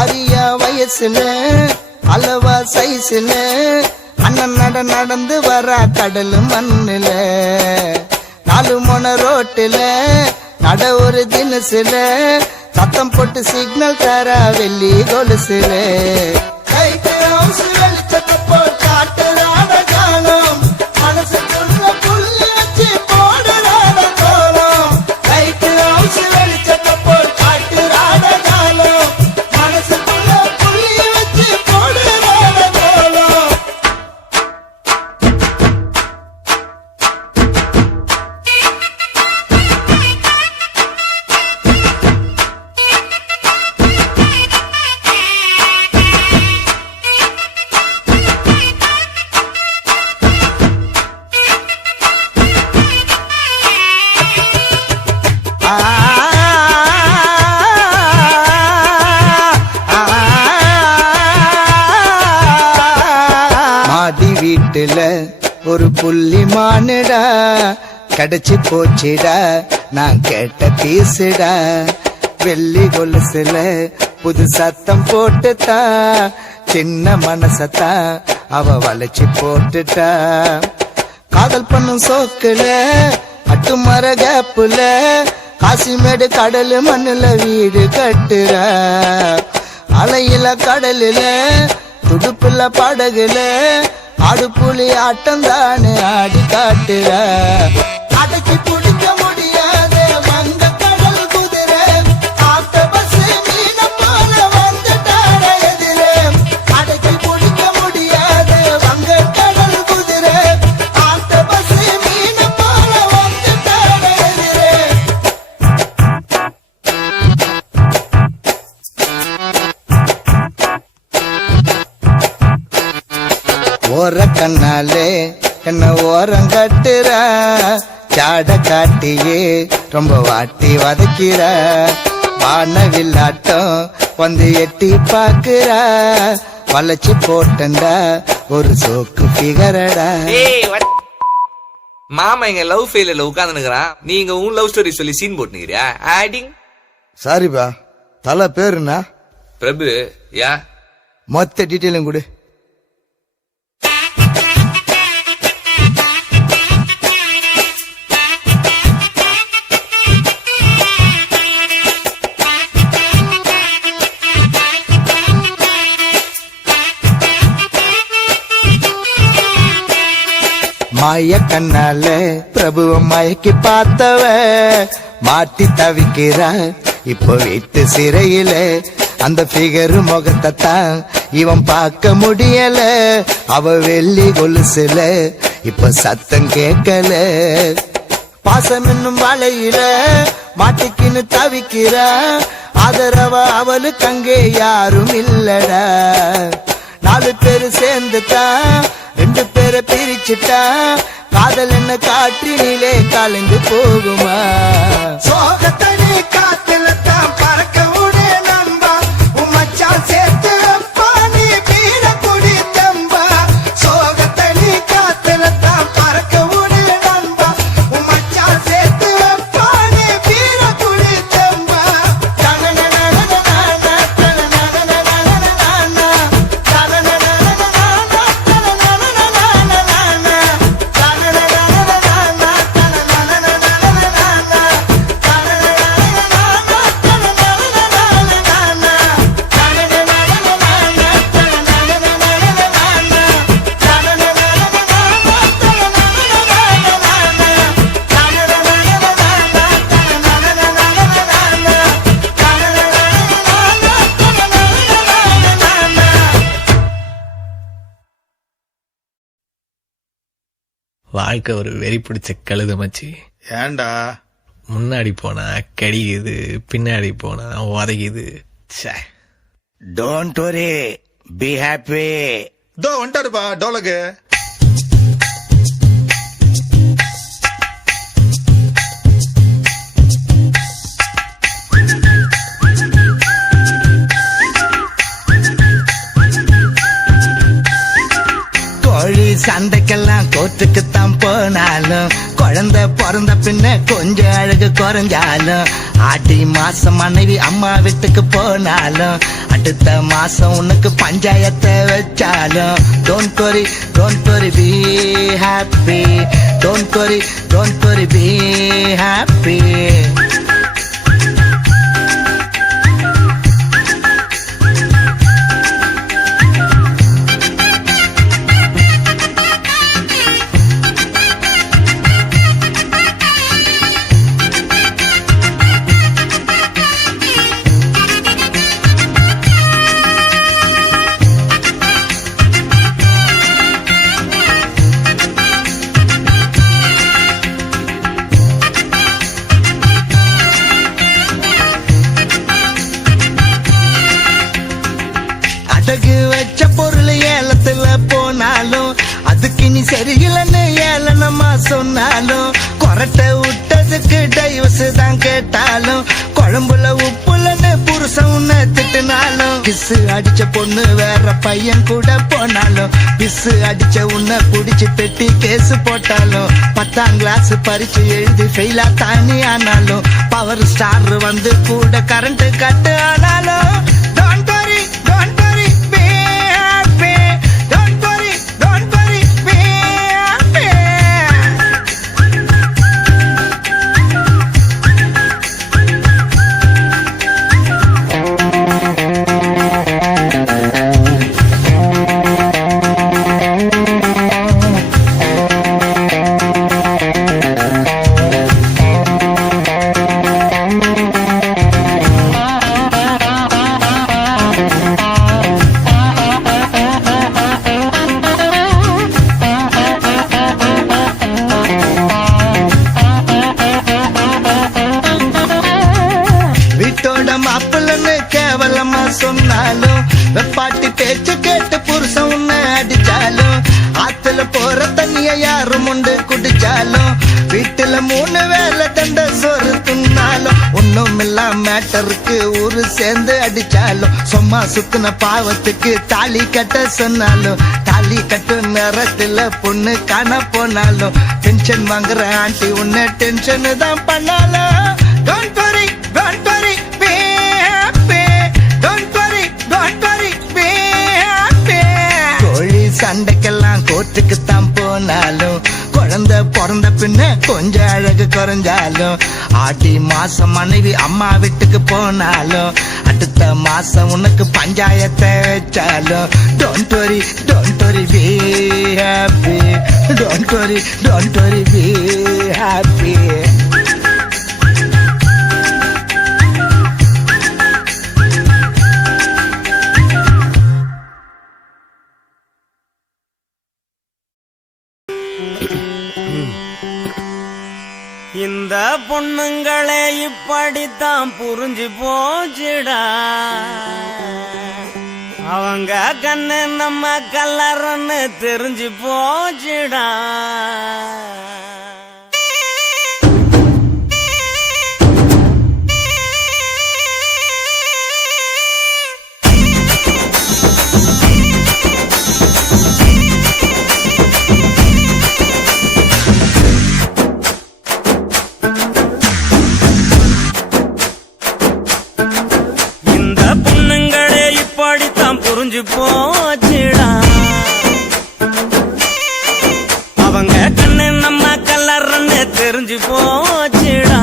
அரியா வயசுல அளவா சைஸ்ல அண்ணன் நடந்து வர கடல் மண்ணுல 4 முனை ரோட்டுல நட ஒரு தினசுல சத்தம் போட்டு சிக்னல் தர வெள்ளி கொலுசுல ஒரு புள்ளி மானுடா கிடைச்சு போச்சுடா நான் கேட்ட பீசுடா வெள்ளி கொலுசுல புது சத்தம் போட்டுட்டா சின்ன மனசத்தா அவ வளைச்சு போட்டுட்டா காதல் பண்ணும் சோக்குல அட்டு மர கேப்புல காசிமேடு கடலு மண்ணுல வீடு கட்டுற அலையில கடலுல துடுப்புல படகுல ஆடு புலி ஆட்டம் தானே ஆடி காட்டுற அடக்கி பிடிக்க முடியாத வங்க கடல் குதிரை ஆக்டோபஸ் மீன போல வந்துட்டார எதிரே அடக்கி பிடிக்க முடியாத வங்க கடல் குதிரை ஆக்டோபஸ் மீன போல வந்துட்டார எதிரே ஓர கண்ணாலே என்ன ஓரம் கட்டுற சாட காட்டியே ரொம்ப வாட்டி வதக்கிற வானவில்லாட்டம் வந்து எட்டி பாக்குற வளைச்சு போட்டண்டா ஒரு சோக்கு பிகரடா. மாமா எங்க லவ் ஃபெயிலியர்ல உட்கார்ந்துக்கிறான், நீங்க உன் லவ் ஸ்டோரி சொல்லி சீன் போட்டுக்கிறியா? ஆடிங். சாரிப்பா, தலை பேருண்ணா பிரபு. யா மொத்த டீட்டெயிலும் கொடு. மாய கண்ணால பிரபுவ மயக்கி பார்த்தவ மாட்டி தவிக்கிற இப்போ வீட்டு சிறையில அந்த பிகரு முகத்தை தான் இவன் பார்க்க முடியல. அவ வெள்ளி கொலுசுல இப்ப சத்தம் கேட்கல. பாசம் என்னும் வலையில மாட்டிக்கின்னு தவிக்கிற ஆதரவ அவளுக்கு அங்கே யாரும் இல்லடா. 4 பேரு சேர்ந்துட்டா 2 பேரை பிரிச்சுட்டா காதல் என்ன காற்றினிலே கலந்து போகுமா? சோகத்தனி காத்துல தான் பறக்க விடு நம்பா உமச்சா சேர்த்து பானி பீர குடி தம்பா. சோகத்தனி காத்துல தான் பறக்க விடு நம்பா உமச்சா சேர்த்து பானி பீர குடி தம்பா. வாழ்க்கை ஒரு வெறி பிடிச்ச கழுத மச்சி. ஏன்டா முன்னாடி போனா கடிக்குது, பின்னாடி போனா உதைக்குது. Don't worry, be happy. இதோ வந்துட்டாருப்பா டோலக்கு. கோழி சண்டைக்கெல்லாம் கோர்ட்டுக்குத்தான் போனாலும் குழந்தை பிறந்த பின்ன கொஞ்சம் அழகு குறைஞ்சாலும் ஆடி மாசம் மனைவி அம்மா வீட்டுக்கு போனாலும் அடுத்த மாசம் உனக்கு பஞ்சாயத்தை வச்சாலும் don't worry be happy. Don't worry be happy. அடகு வச்ச பொருள் ஏலத்துல போனாலும் அதுக்கு நீ சரியில்லைன்னு ஏளனமா சொன்னாலும் கொரட்டை விட்டதுக்கு டைவர்ஸ் தான் கேட்டாலும் குழம்புல உப்புலன்னு புருஷன் உன்னை திட்டுனாலும் கிசு அடிச்ச பொண்ணு வேற பையன் கூட போனாலும் பிசு அடிச்ச உன்னை புடிச்சு பெட்டி கேஸ் போட்டாலும் 10ஆம் கிளாஸ் பரிச்சு எழுதி ஃபெயிலா தானி ஆனாலும் பவர் ஸ்டார் வந்து கூட கரண்ட் கட்டு ஆனாலும் Don't worry, don't worry, be happy. Don't worry, don't worry, be happy. வீட்டோட மாப்பிள்ளன்னு கேவலமா சொன்னாலும் வெப்பாட்டி பேச்சு கேட்டு புருஷன் உன்னை அடிச்சாலும் ஆத்துல போற தண்ணிய யாரும் உண்டு குடிச்சாலும் வீட்டுல 3 வேளை தண்ட சோறு துண்ணாலும் ஒண்ணும் இல்ல மேட்டருக்கு ஊரு சேர்ந்து அடிச்சாலும் சும்மா சுத்தின பாவத்துக்கு தாலி கட்ட சொன்னாலும் தாலி கட்டு நேரத்துல பொண்ணு காண போனாலும் டென்ஷன் வாங்குற ஆண்டி உன்னை டென்ஷன் தான் பண்ணாலும் Don't worry, don't worry, be happy. Don't worry, don't worry, be happy. கோழி சண்டைக்கெல்லாம் கோர்ட்டுக்கு தான் போனாலும் குழந்தை பிறந்த பின்ன கொஞ்சம் அழகு குறைஞ்சாலும் ஆடி மாசம் மனைவி அம்மா வீட்டுக்கு போனாலும் அடுத்த மாசம் உனக்கு பஞ்சாயத்தை வச்சாலும் Don't worry, don't worry, be happy. Don't worry, don't worry, be happy. இந்த பொண்ணுங்களே இப்படித்தான் புரிஞ்சு போச்சுடா அவங்க கண்ணு நம்ம கல்லறன்னு தெரிஞ்சு போச்சுடா புரிஞ்சு போச்சுடா அவங்க கண்ணு நம்ம கல்லறன்னு தெரிஞ்சு போச்சுடா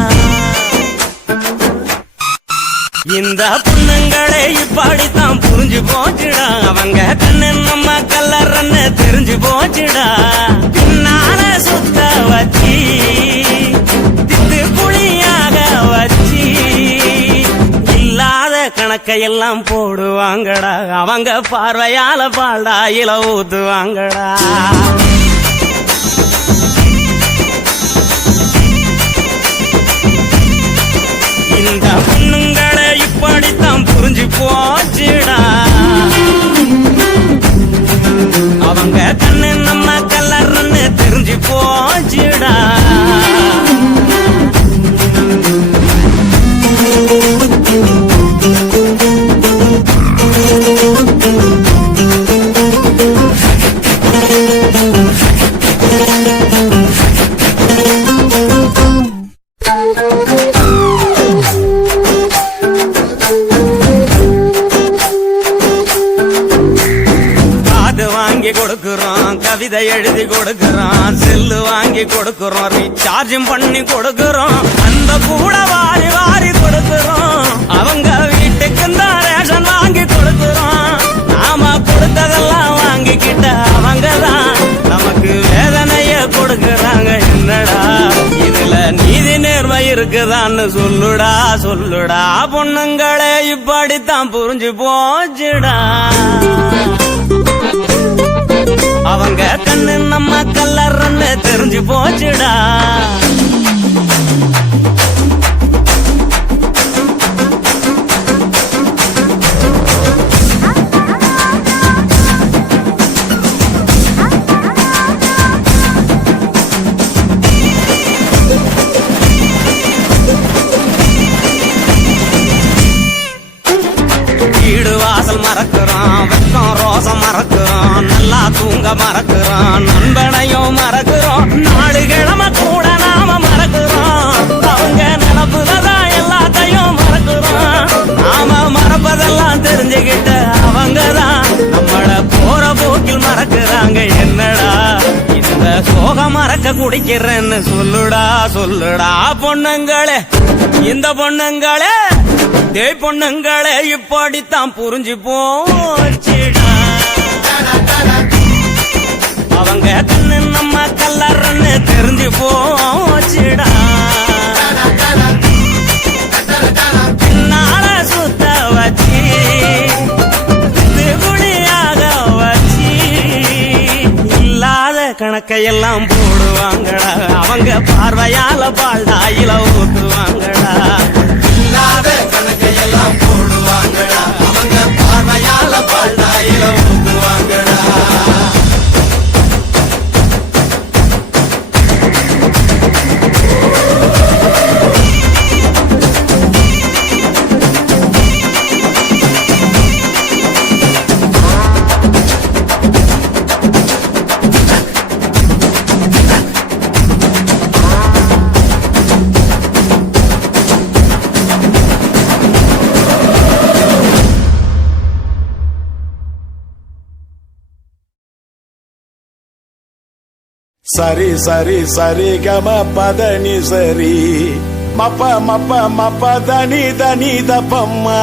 இந்த பொண்ணுங்களே இப்படித்தான் புரிஞ்சு போச்சுடா அவங்க கண்ணு நம்ம கல்லறன்னு தெரிஞ்சு போச்சுடா பின்னால சுத்த வச்சி திட்டு புளியாக வச்சி இல்லாத கணக்கையெல்லாம் போடுவாங்கடா அவங்க பார்வையால பால்டா இல ஊத்துவாங்கடா இந்த பொண்ணுங்களை இப்படித்தான் புரிஞ்சு போச்சுடா அவங்க கண்ணு நம்ம கல்லறன்னு தெரிஞ்சு போச்சுடா கவிதை எழுதி கொடுக்கிறோம் செல்லு வாங்கி கொடுக்கிறோம் ரீசார்ஜும் பண்ணி கொடுக்கிறோம் அந்த கூட வாரி வாரி கொடுக்கிறோம் அவங்க வீட்டுக்கு தான் ரேஷன் வாங்கி கொடுக்கிறோம் நாம கொடுத்ததெல்லாம் வாங்கிக்கிட்ட அவங்கதான் நமக்கு வேதனைய கொடுக்கறாங்க என்னடா இதுல நீதி நேர்மை இருக்குதான்னு சொல்லுடா சொல்லுடா பொண்ணுங்களே இப்படித்தான் புரிஞ்சு போச்சுடா அவங்க கண்ணு நம்ம கல்லறன்னு தெரிஞ்சு போச்சுடா வீடு வாசல் மறக்கிறோம், வெக்கம் ரோசம் மறக்கிறோம், நல்லா தூங்க மறக்கிறோம், நண்பனையும் மறக்கிறோம், நாலு கிழமை கூட நாம மறக்கிறோம், அவங்க நினப்புலதான் எல்லாத்தையும் மறக்கிறோம். நாம மறப்பதெல்லாம் தெரிஞ்சுக்கிட்ட அவங்கதான் நம்மள போற போக்கில் மறக்கிறாங்க. என்னடா இந்த சோகம் மறக்க குடிக்கிறேன்னு சொல்லுடா சொல்லுடா பொண்ணுங்களே, இந்த பொண்ணுங்களே தேய் பொண்ணுங்களே இப்படித்தான் புரிஞ்சு போச்சுடா. அவங்க கண்ணு நம்ம கல்லறன்னு தெரிஞ்சு போச்சுடா. பின்னால சுத்த வச்சு குடியாக வச்சு இல்லாத கணக்கையெல்லாம் போடுவாங்கடா. அவங்க பார்வையால பால்டாயில ஊத்துவாங்கடா. இல்லாத கணக்கையெல்லாம் போடுவாங்கடா, அவங்க பார்வையால பால்டாயில ஊத்துவாங்கடா. சரி சரி சரி கம பதனி சரி மப்ப மப்ப மப்ப தனி தனி தப்பம்மா.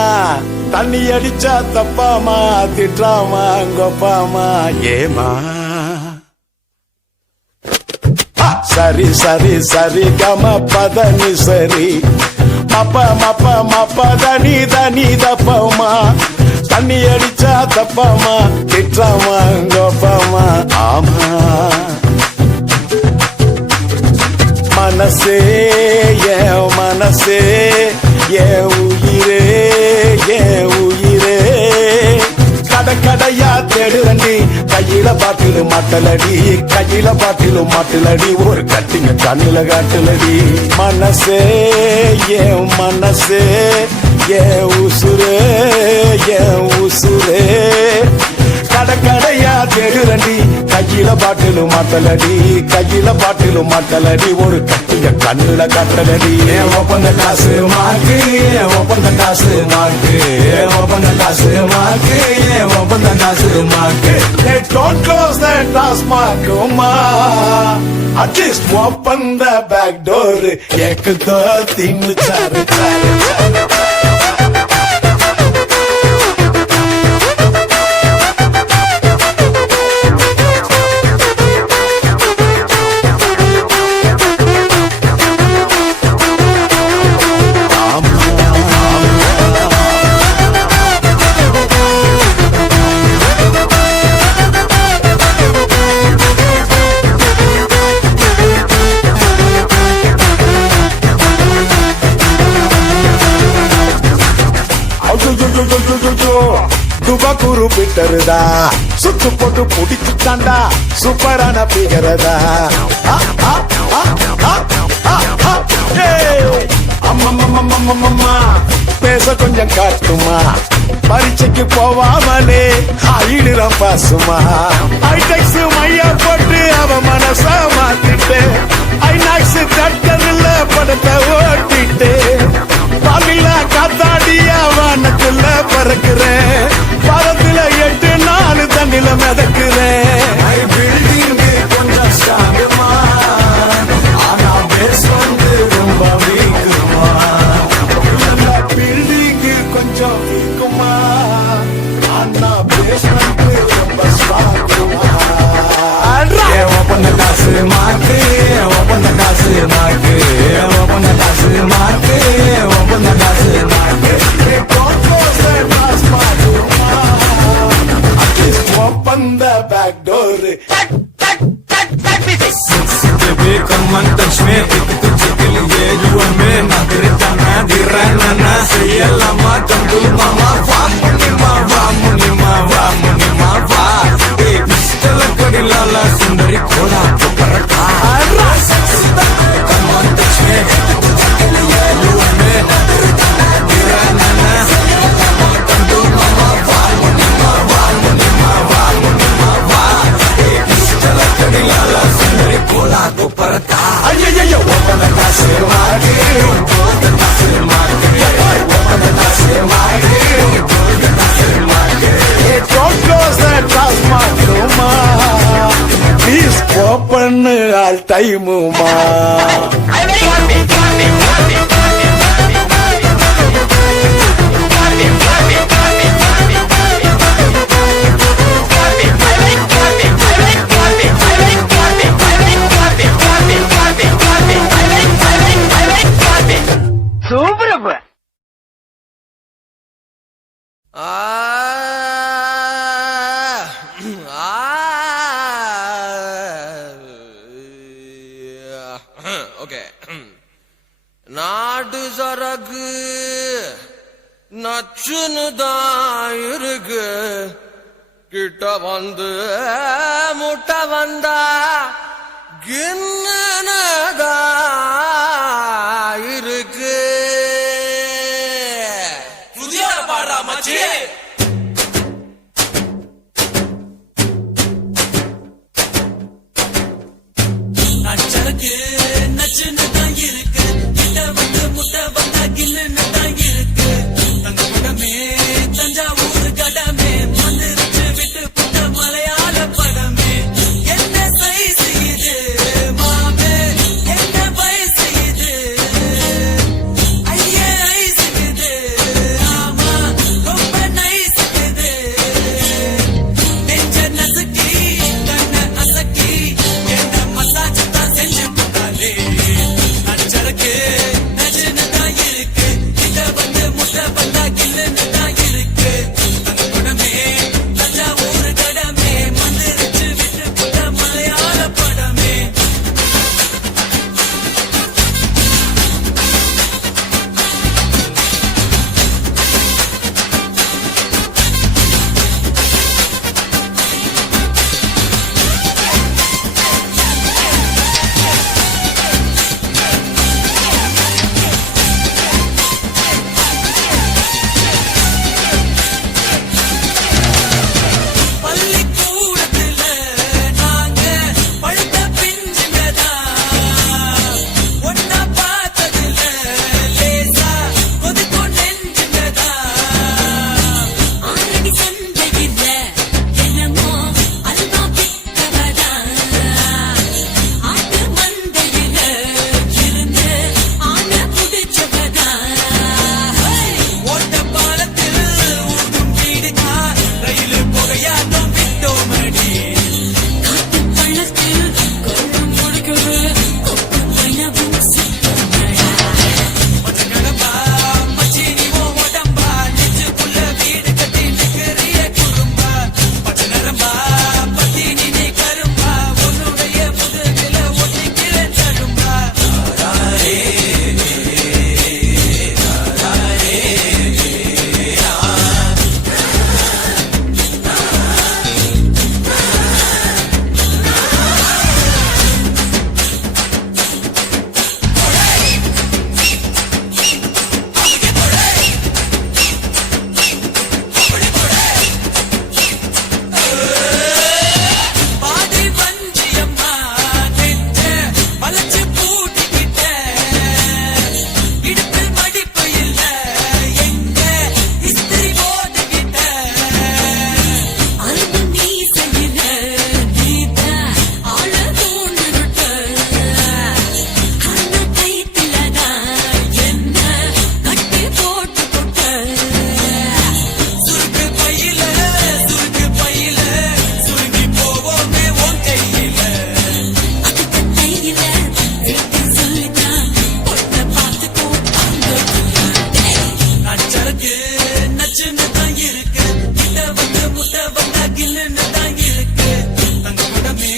தண்ணி அடிச்சா தப்பாமா, திட்டாமா கொப்பாமா ஏமா. சரி சரி சரி கம பதனி சரி மப்ப மப்ப மப்ப தனி தனி தப்பம்மா. தண்ணி அடிச்சா தப்பாமா, திட்டாமா கொப்பாமா ஆமா. மனசே என் மனசே என் உயிரே என் உயிரே கடையா தேடுறண்டி. கையில பாட்டிலு மாட்டலடி, கையில பாட்டிலு மாட்டலடி, ஒரு கட்டிங்க கண்ணுல காட்டலடி. மனசே என் மனசே என் உசுரே என் உசுரே கடையா தேடுறண்டி. கையில பாட்டிலு மாட்டலடி, கையில பாட்டிலு மாட்டலடி, ஒரு கட்டிங்க கண்ணுல காட்டலடி. ஒப்பந்த காசு மாக்கு, ஒப்பந்த காசு மாக்கு, ஒப்பந்த காசு மாக்கு, ஒப்பந்த காசு மாக்கு. Don't close that taskmark, ma. At least open the back door. Ek do tin char char char. துபாக்கூரு பிட்டருதா சுத்து போட்டு புடிச்சுட்டாண்டா சூப்பரான பிகரதா. அம்மம்மா பேச கொஞ்சம் காட்டுமா, பரீட்சைக்கு போவாமலே ஆயிடுறான் பாசுமா. ஐடெக்ஸ் மையா போட்டு அவ மனச மாத்திட்டு ஐநாக்ஸ் தட்டரில் படத்தை ஓட்டிட்டு பாலிலா காத்தாடியா வானத்துல பறக்குறேன், பரத்துல 8 நாள் தண்ணில மிதக்குறேன். கொஞ்சம் ஸ்ட்ராங்குமா, ஆனா பேஸ் வந்து ரொம்ப வீக்குமா. பில்டிங் கொஞ்சம் வீக்குமா, ஆனா பேஸ் வந்து ரொம்ப ஸ்ட்ராங்குமா. ஒப்பந்த காசு மாக்கு, ஒப்பந்த காசு மாக்கு, ஒப்பந்த காசு மாக்கு, ஒப்பந்த காசு மாக்கு. டைமுமா ஓகே நாடு சரகு நச்சுன்னு தான் இருக்கு கிட்ட வந்து முட்டை வந்தா கிண்ணனதா இருக்கு புதிய பாடுறா மச்சி நச்சருக்கு நச்சுன்னு தான் இருக்கு கிட்ட வந்து முட்டை வந்தா கில்லுன்னு தான் இருக்கு தங்க படமே தஞ்சாவூர் கடமே வந்துருச்சு விட்டு புட்ட மலையாள படமே என்ன சைஸ் இது மாமே என்ன வயசு இது ஐயே ஐஸ் இது ஆமா ரொம்ப நைஸ் இது நெஞ்ச நசுக்கி கண்ண அசக்கி என்ன மசாஜ் தான் செஞ்சு போட்டாலே நச்சருக்கு நச்சுன்னு தான் இருக்கு கிட்ட வந்து முட்டை வந்தா கில்லுன்னு தான் இருக்கு அந்த படமே தஞ்சாவூர் கடமே வந்துருச்சு விட்டு புட்ட மலையாள படமே பள்ளிக்கூடத்துல நாங்க பழுத்த பிஞ்சுங்கதான் ஒன்னா பார்த்ததுல லேசா கொதிக்கும் நெஞ்சுங்கதான் ஆரடி சந்தையில என்னமோ அதுதான் பித்தவதான் ஆட்டு மந்தையில இருந்து ஆன புடிச்சவதான் ஓட்ட பாலத்தில் ஊட்டும் வீடுதா ரயில் புகையாட்டம் விட்டோமடி காட்டு பள்ளத்தில் கொள்ளும் முடிக்குது கொக்கும் பயணமும் சித்தமடா மச்சக்கடம்பா மச்சி நீ உடம்பா நெஞ்சுக்குள்ள வீடு கட்டி நிக்கிறிய குறும்பா பச்சை நரம்பா பத்தி நீ கரும்பா உன்னுடைய முதுகில ஒட்டிக்கிறேன் தழும்பா பாதி வஞ்சியம்மா நெஞ்ச வளைச்சு பூட்டிக்கிட்ட இடுப்பில் மடிப்பு இல்ல எங்க இஸ்திரி போட்டுக்கிட்ட அன்பு நீ செய்யல நீத ஆள தூண்டுருட்ட அந்த கைத்திலதான் என்ன கட்டி போட்டு கொட்ட சுருக்கு பையில சுருங்கி போவோமே உன் கையில அதுக்கு கையில வீட்டு சொல்லிதான் பொண்ண பார்த்துக்கோ நச்சருக்கு நச்சுன்னு தான் இருக்கு கிட்ட வந்து முட்டை வந்தா கில்லுன்னு தான் இருக்கு தங்க படமே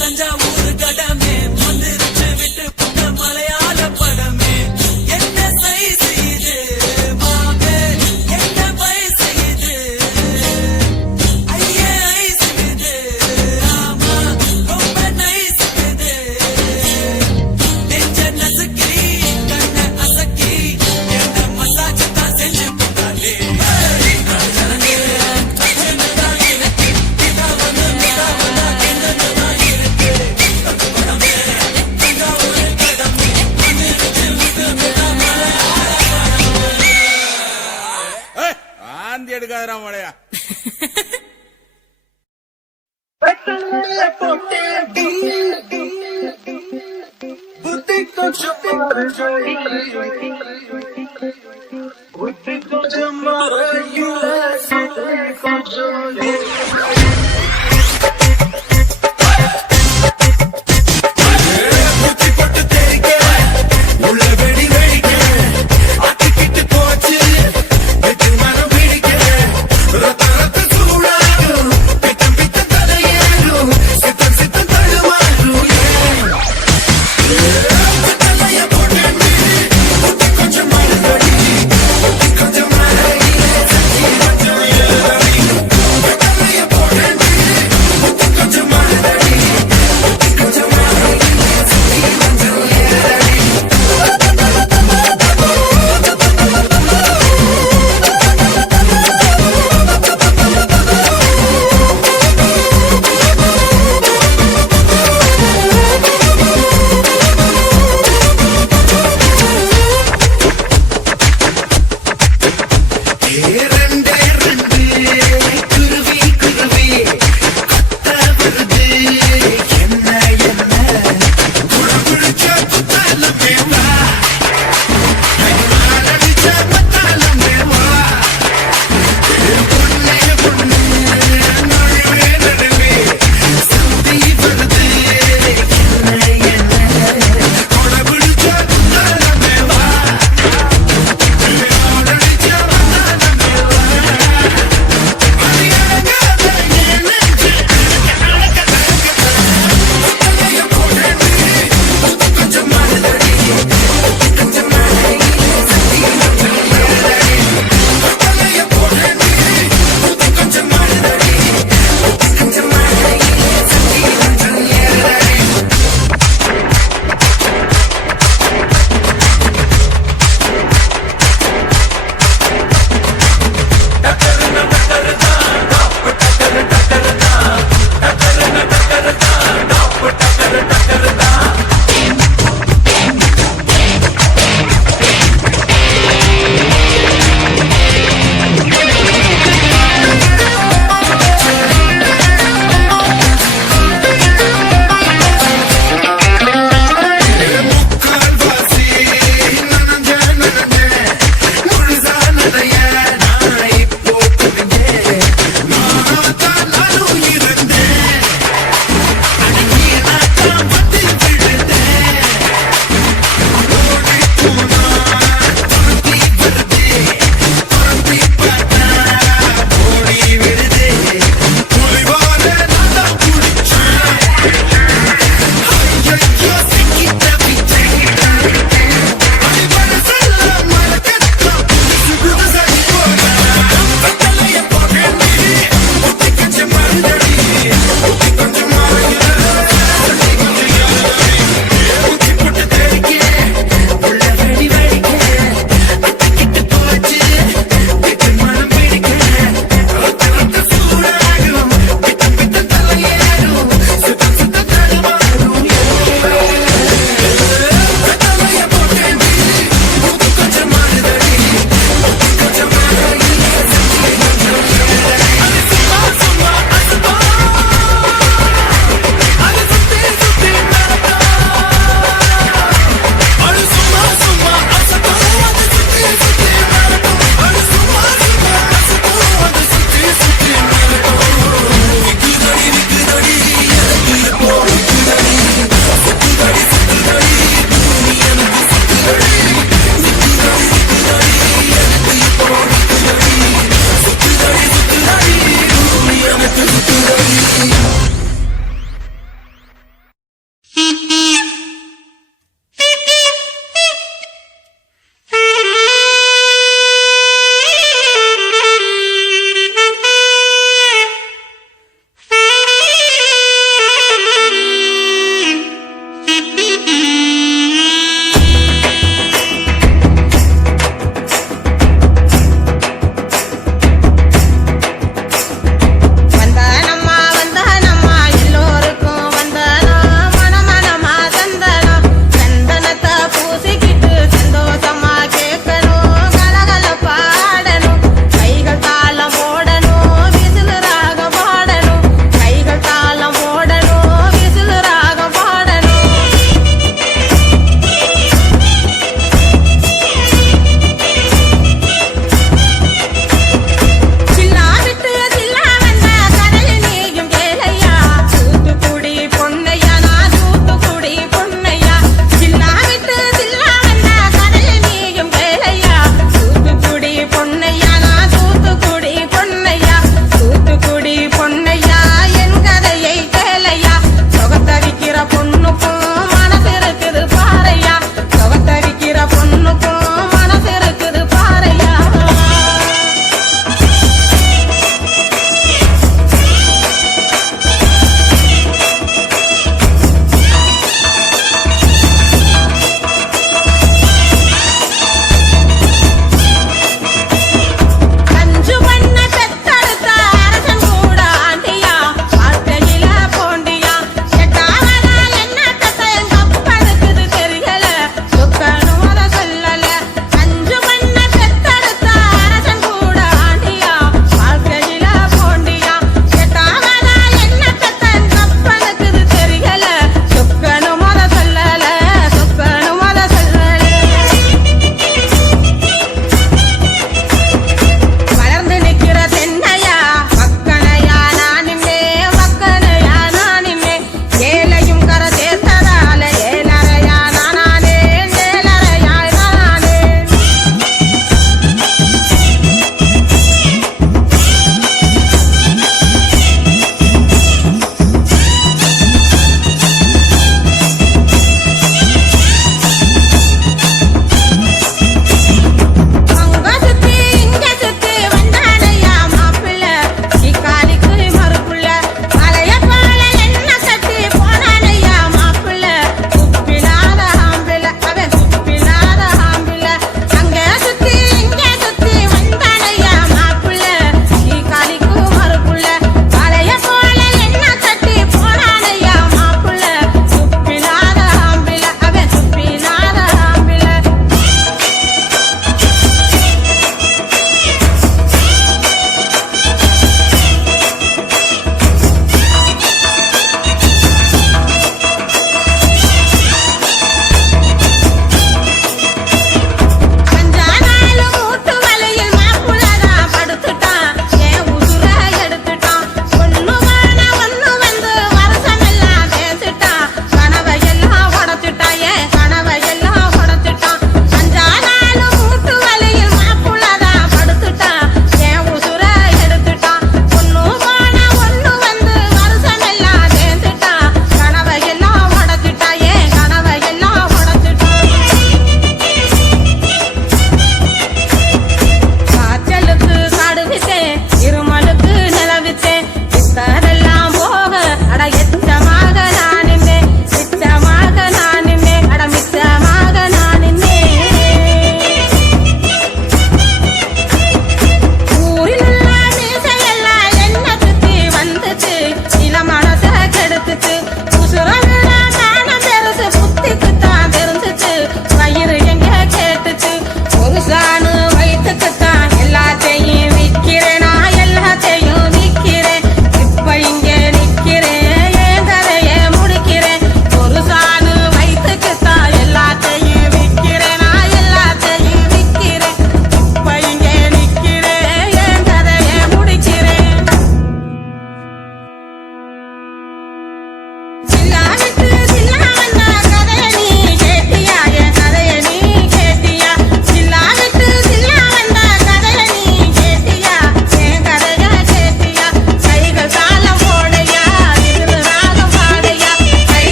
தஞ்சாவூர் கடமே வந்துருச்சு விட்டு புட்ட மலையாள படமே என்ன சைஸ் இது மாமே என்ன வயசு இது ஐயே ஐஸ் இது ஆமா ரொம்ப நைஸ் இது நெஞ்ச நசுக்கி கண்ண அசக்கி என்ன மசாஜ் தான் செஞ்சு போட்டாலே ஆந்தி எடுக்காதரா மழையா போட்டு கொஞ்சம்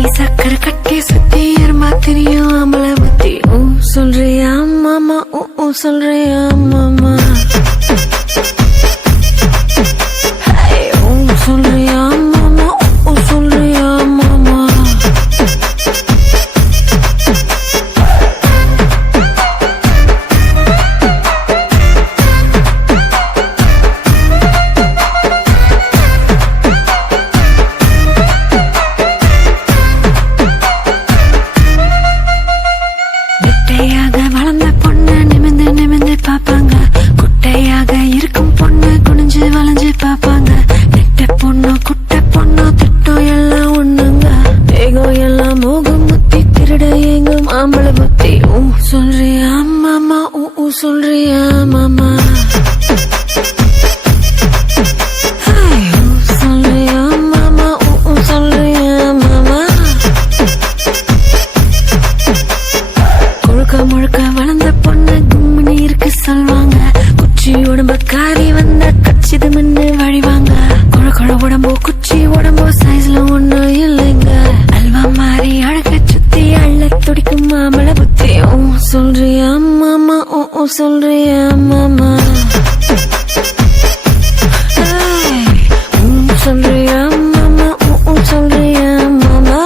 நீ சக்கரை கட்டி சுத்தி எருமா தெரியும் அமல புத்தி சொல்றியா மாமா சொல்றியா மாமா சொல்றியா மாமா சொல்றியா மாமா குட்டையாக வளர்ந்த பொண்ணு நிமிந்து நிமிந்து பாப்பாங்க குட்டையாக இருக்கும் பொண்ணு குனிஞ்சு வளைஞ்சு பாப்பாங்க நெட்ட பொண்ணு குட்டை பொண்ணு திட்டம் எல்லாம் ஒண்ணுங்க தேகம் எல்லாம் மோகம் முத்தி திருட எங்கும் ஆம்பள புத்தி சொல்றியா மாமா சொல்றியா மாமா சொல்றியா மாமா சொல்றியா மாமா முழுக்க முழுக்க வளர்ந்த பொண்ணு கும்மினி இருக்கு சொல்வாங்க குச்சி உடம்பு காரி வந்த கச்சிது மின்னு வழிவாங்க குழ குழ உடம்போ குச்சி உடம்போ சைஸ்ல ஒண்ணு இல்லைங்க அல்வா மாறி அழக சுத்தி அள்ள துடிக்கும் மாமள புத்தி சொல்றியா மாமா சொல்றியா மாமா சொல்றியா மாமா சொல்றியா மாமா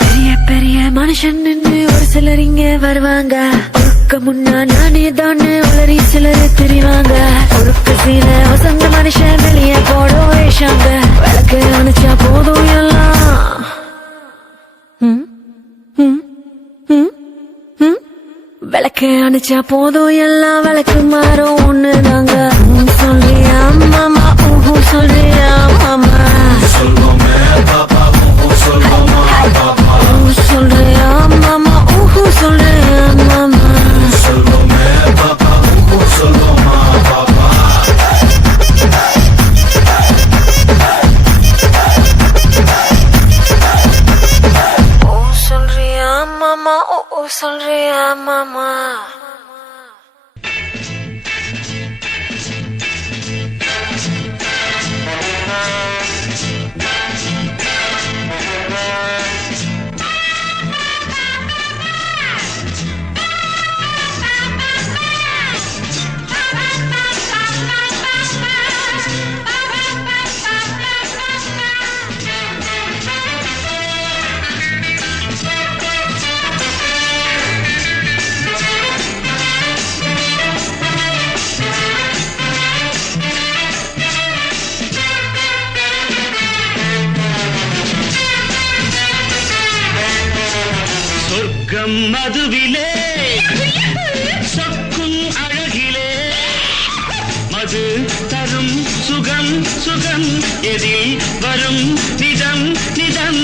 பெரிய பெரிய மனுஷன் ஒரு சிலர் இங்க வருவாங்க ஒழுக்க முன்னா நானே தானே உளறி சிலர் தெரிவாங்க ஒழுக்க சீல வசந்த மனுஷன் வெளியே போடும் வேஷாங்க விளக்கு அணைச்சா போதும் எல்லாம் விளக்கு அணைச்சா போதும் எல்லாம் விளக்கு மாறும் ஒண்ணுதாங்க சொல்றியா மாமா சொல்றியா மாமா சொல்றியா மாமா சொல்றியா மாமா சொல்றியா மாமா சொல்றியா மாமா மதுவிலே சொக்கும் அழகிலே மது தரும் சுகம் சுகம் எதில் வரும் நிதம் நிதம்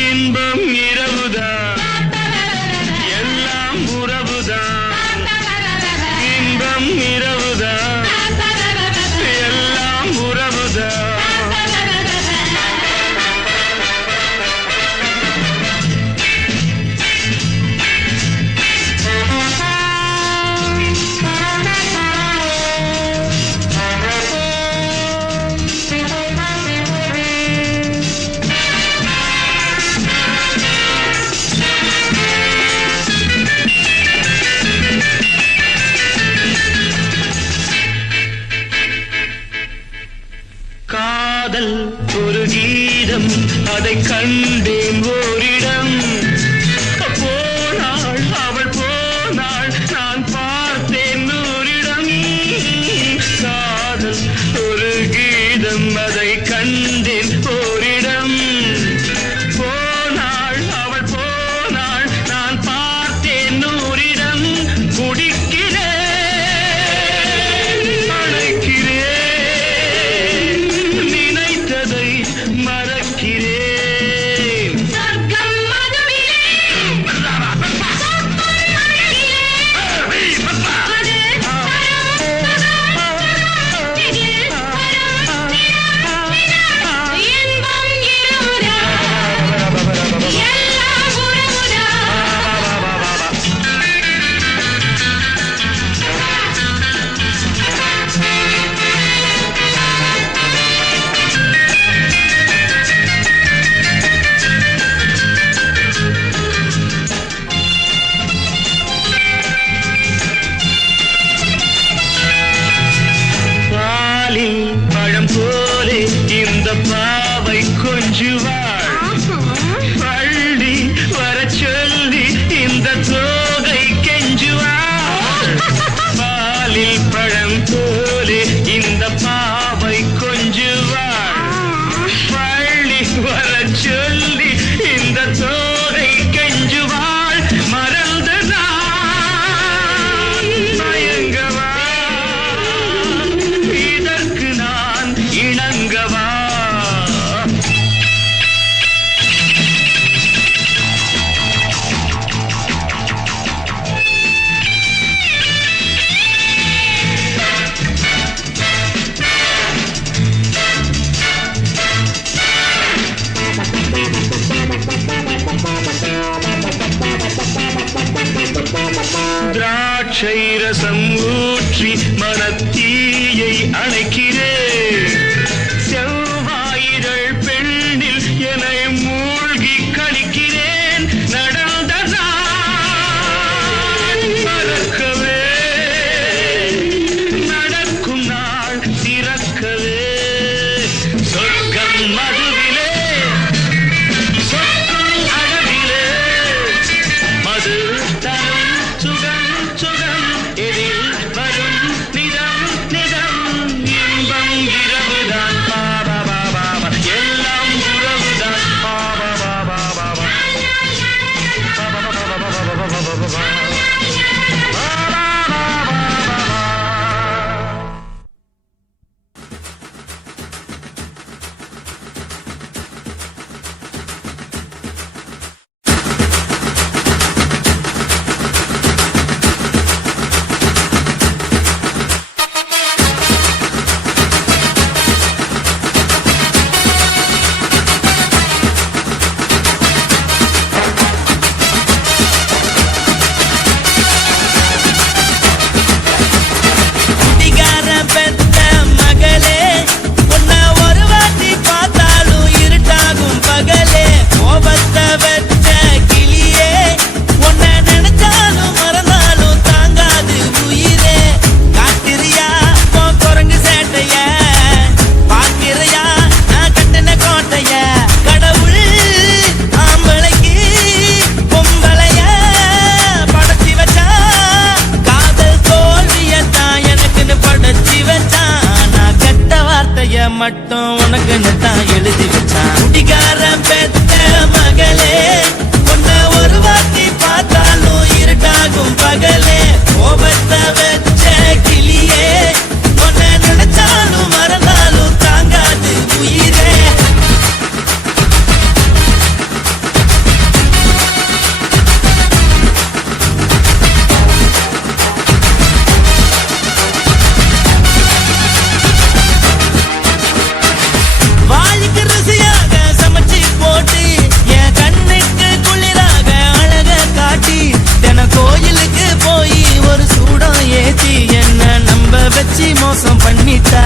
இன்பம் இரவுதான் எல்லாம் உறவுதான் இன்பம் இரவுதான் எல்லாம் உறவுதான் திராட்சை ரசம் ஊற்றி மனத்தீயை அணைக்கிறேன் செவ்வாயிரள் பெண்ணில் என்னை மூழ்கி கழிக்கிறேன் நடந்த நாள் மறக்கவே நடக்கும் நாள் திறக்கவே சொர்க்கம் மதுவிலே சொற்கும் அழகிலே மது தரும் சுகம் சுகம் எதில் வரும் நிதம் நிதம் இன்பம் இரவுதான் பாபா பாபா எல்லாம் உறவுதான் பாபா பாபா பாபா குடிகார பெத்த மகளே உன்னை ஒரு வாட்டி பார்த்தாலும் இருட்டாகும் பகலே கோபத்தை வச்ச கிளியே உன்னை நினைச்சாலும் மறந்தாலும் தாங்காது உயிரே காத்திரியா உன் குரங்கு சேட்டைய பாக்கிறையா நான் கட்டின கோட்டைய கடவுள் ஆம்பளைக்கு பொம்பளைய படைச்சி வச்சா காதல் தோல்வியத்தான் எனக்குன்னு படைச்சி வச்சான் நான் கெட்ட வார்த்தைய மட்டும் உனக்குன்னு தான் எழுதி வச்சான் குடிகார பெத்த மகளே உன்னை ஒரு வாட்டி பார்த்தாலும் இருட்டாகும் பகலே கோபத்தை வச்ச கிளியே உன்னை நினைச்சாலும் மறந்தாலும் தாங்காது உயிரே வாளிக்கு ருசியாக சமைச்சு போட்டு என் கண்ணுக்கு குளிராக அழக காட்டி தின கோயிலுக்கு போய் ஒரு சூடம் ஏத்தி என்ன நம்ப வச்சு மோசம் பண்ணிட்டா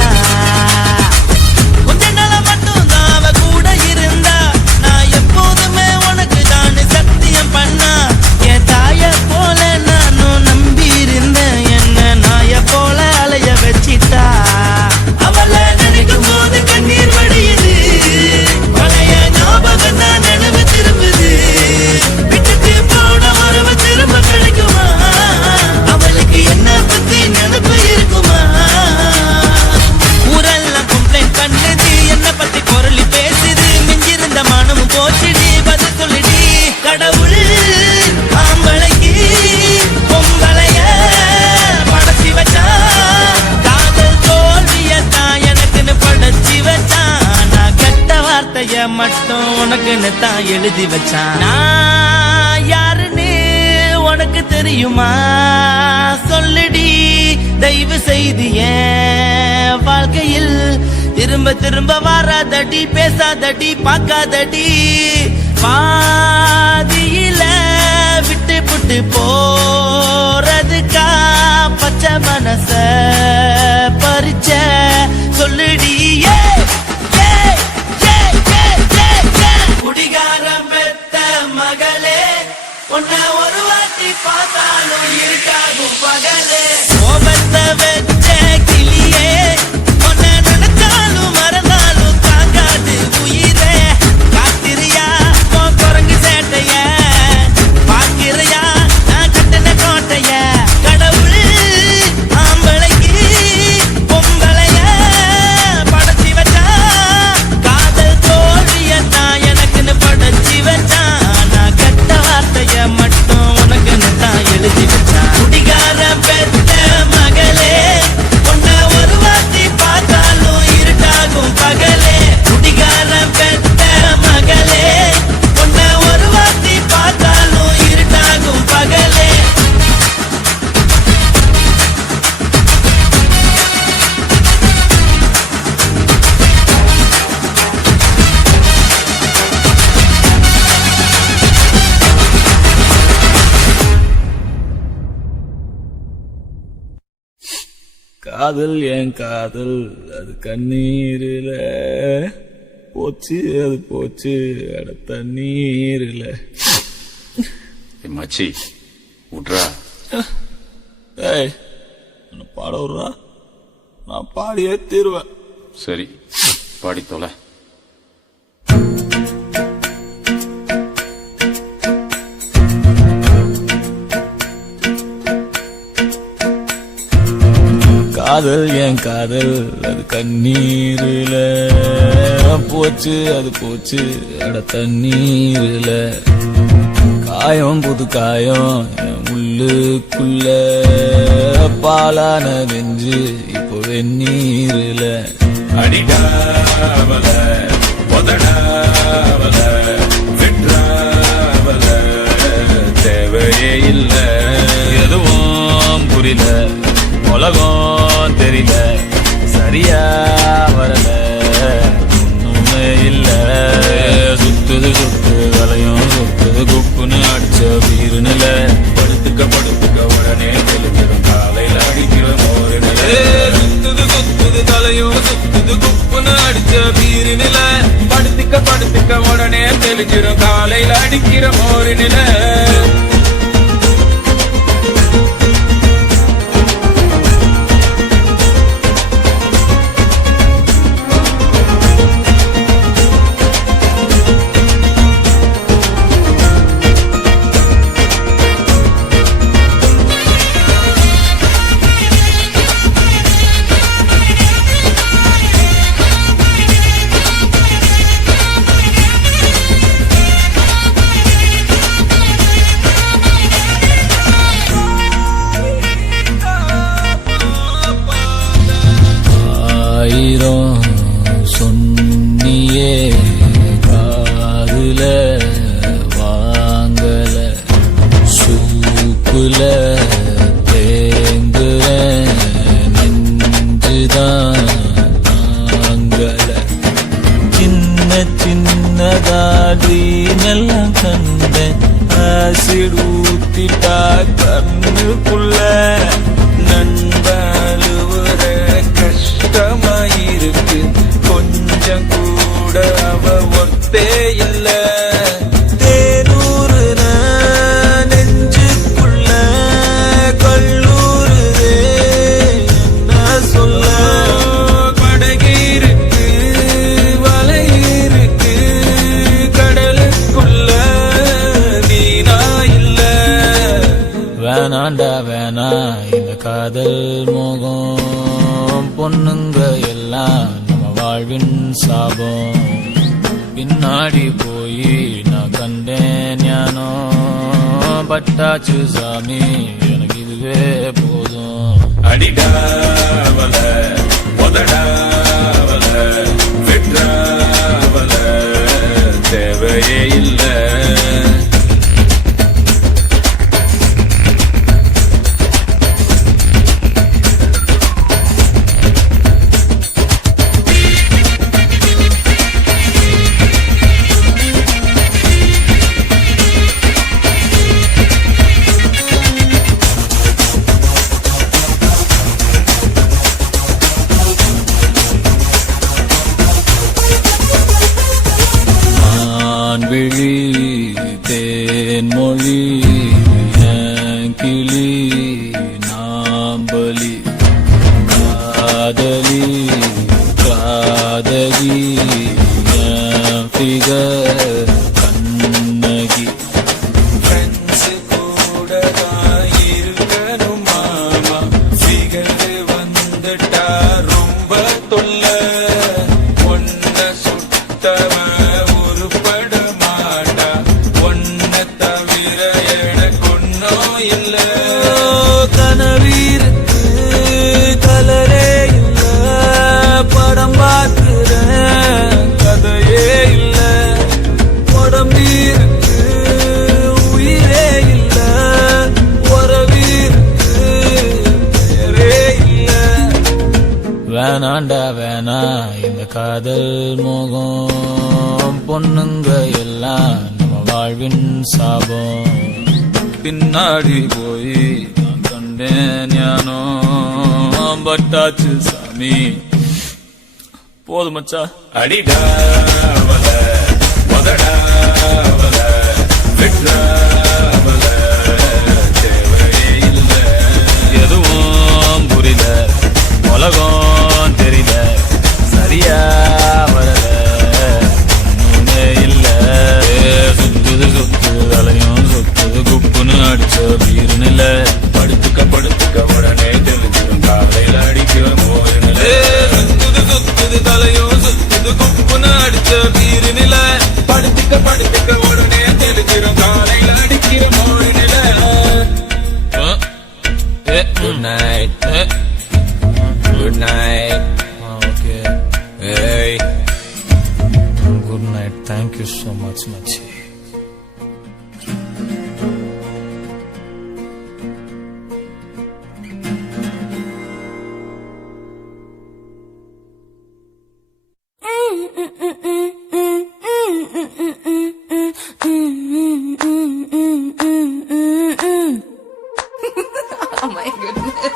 கொஞ்ச நாள மட்டும் தான் அவ கூட இருந்தா நான் எப்போதுமே உனக்கு தான் சத்தியம் பண்ணா என் தாய போல நானும் நம்பி இருந்தேன் என்ன நாய போல அலைய வச்சிட்டா அவளை நினைக்கும் போது கண்ணீர் வடியுது பழைய ஞாபகம் தான் நினைவு திரும்புது விட்டுட்டு போன உறவு திரும்ப கிடைக்குமா அவளுக்கு என்ன பத்தி நினைப்பு இருக்குமா ஊரெல்லாம் கம்ப்ளைண்ட் பண்ணுது என்ன பத்தி பொருளி பேசுது மிஞ்சிருந்த மானமும் போச்சுடி பதில் சொல்லுடி கடவுள் ஆம்பளைக்கு பொம்பளைய படைச்சி வச்சா காதல் தோல்வியத்தான் எனக்குன்னு படைச்சி வச்சான் நான் கெட்ட வார்த்தைய மட்டும் உனக்குன்னு தான் எழுதி வச்சான் நான் யாருன்னு உனக்கு தெரியுமா சொல்லுடி தயவு செய்து என் வாழ்க்கையில் திரும்ப திரும்ப வராதடி பேசாதடி பார்க்காதடி பாதியில விட்டு புட்டு போறதுக்கா பச்சை மனச பறிச்ச சொல்லுடி குடிகாரம் பெத்த மகளே உன்னை ஒரு வாட்டி பார்த்தாலும் இருக்காகும் பகலே கோபத்தை வச்ச கிளியே உன்னை நினைச்சாலும் மறந்தாலும் தாங்காது உயிரே காத்திரியா உன் குரங்கு சேட்டைய பாக்கிறையா நான் கட்டின கோட்டைய காதல் என் காதல் அது கண்ணீரில போச்சு, அது போச்சு அட தண்ணீரில. மச்சி விட்றா. ஏய் பாட விட்றா, நான் பாடியே தீருவேன். சரி பாடி தொலை. காதல் என் காதல் அது கண்ணீரில போச்சு, அது போச்சு அட தண்ணீரில. காயம் புது காயம் என் உள்ளுக்குள்ள பாலான நெஞ்சு இப்போ வெந்நீரில. அடிடாவல உதடாவல விட்ராவல தேவையே இல்ல, எதுவும் புரியல, உலகம் தெரியல, சரியா வரல, ஒண்ணுமே இல்ல. சுத்துது சுத்துது வலையும் சுத்துது குப்புன்னு அடிச்ச வீருநில. படுத்துக்க படுத்துக்க உடனே தெளிஞ்சிடும் காலையில அடிக்கிற மோரு நில. சுத்துது சுத்துது தலையும் சுத்துது குப்புன்னு அடிச்ச வீருநில. படுத்துக்க படுத்துக்க உடனே தெளிஞ்சிடும் காலையில அடிக்கிற மோரு நில. ஆயிரம் சொன்னியே காதுல வாங்கல, சூப்புல தேங்குற நெஞ்சுதான் தாங்கல. சின்ன சின்னதாடி எல்லாம் கண்ட ஆசிட் ஊத்திட்டா கண்ணுக்குள்ள. நண்பழுவுற கஷ்டமாயிருக்கு, கொஞ்சம் கூட அவ ஒர்த்தே இல்ல. தேனூறுன நெஞ்சுக்குள்ள கல்லூருதே என்ன சொல்ல. படகிருக்கு வலையிருக்கு கடலுக்குள்ள வீணா இல்ல. வேணாண்டா வேணா இந்த காதல் மோகம், பொண்ணுங்க எல்லாம் நம்ம வாழ்வின் சாபம். பின்னாடி போய் நான் கண்டேன் ஞானோ, பட்டாச்சு சாமி எனக்கு இதுவே போதும். அடிடாவல உதடாவல விட்ராவல தேவையே இல்ல. விழி தேன்மொழி கிளி நாம்பலி காதலி காதகி ஃபிகர் கண்ணகி. ஃப்ரெண்ட்ஸ் கூட இருக்கணும் மாமா, ஃபிகர் வந்துட்டா ரொம்ப தொல்ல. ஒன்ன சுத்தவ உருப்பட மாட்டா, ஒன்ன தவிர எனக்கொன்னோ இல்ல. கனவீருக்கு கலரே இல்ல, படம் பார்க்கிறேன் கதையே இல்ல. உடம்பீருக்கு உயிரே இல்ல, உறவீருக்கு பேரே இல்ல. வேணாண்டா வேணா இந்த காதல் மோகம், பொண்ணுங்க எல்லாம் நம்ம வாழ்வின் சாபம். பின்னாடி போய் நான் கண்டேன் ஞானோ, பட்டாச்சு சாமி போதும் மச்சா அடிடா மதடா தேவையே இல்ல எதுவும் புரியல உலகம் தெரியல சரியா வரல ஒண்ணுமே இல்ல சுத்துது சுத்துது தலையும் சுத்துது குப்புன்னு அடிச்ச வீரன் இல்ல படுத்துக்க உடனே தெரிஞ்சிடும் காலையில அடிக்கிற மோரினில சுத்துது சுத்துது தலையும் சுத்துது குப்புன்னு அடிச்ச வீரன் இல்ல படுத்துக்க உடனே தெரிஞ்சிடும் காலையில அடிக்கிற மோரினில good night good night okay ஏய் good night thank you so much மச்சி Oh my goodness.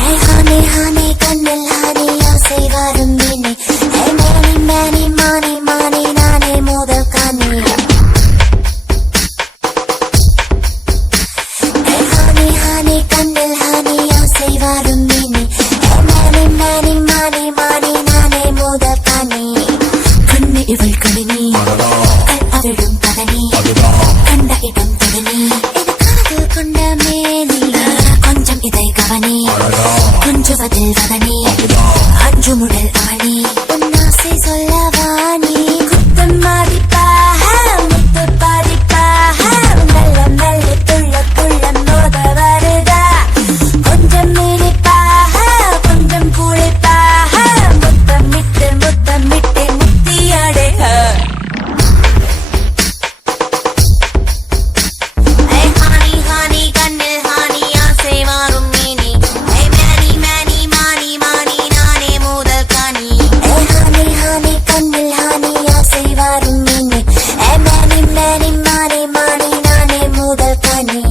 Hey honey, honey, kannal honey, ஆசை வரும் மீனே. Hey many, many, money, money, நானே முதல் கண்ணி. Hey honey, honey, kannal honey, ஆசை வரும் மீனே. Hey many, many, money, money, நானே முதல் கண்ணி. கண்ணி இவள் கணினி, அவளும் பதனி, கண்ட இடம் தகனி. இது காதல் கொண்ட மேனி, கொஞ்சம் இதை கவனி. கொஞ்சுவதில் வதனி, அஞ்சு முடல் அவனி. உன்னாசை சொல்லவாணி, குத்தம் மதிப்பாக, முத்து பதிப்பாக. மெல்ல மெல்ல துள்ள துள்ள மோத வருதா. கொஞ்சம் இனிப்பாக, கொஞ்சம் குளிப்பாக. முத்தமிட்டு முத்தமிட்டு முத்தியடைக. Hey honey, honey, கண்ணில் honey, ஆசை மாறும் மீனி. Hey many, many, money, money, நானே முதல் கனி. Hey honey, honey, கண்ணில் honey, ஆசை மாறும் மீனி. Hey many, many, money, money, நானே முதல் கனி.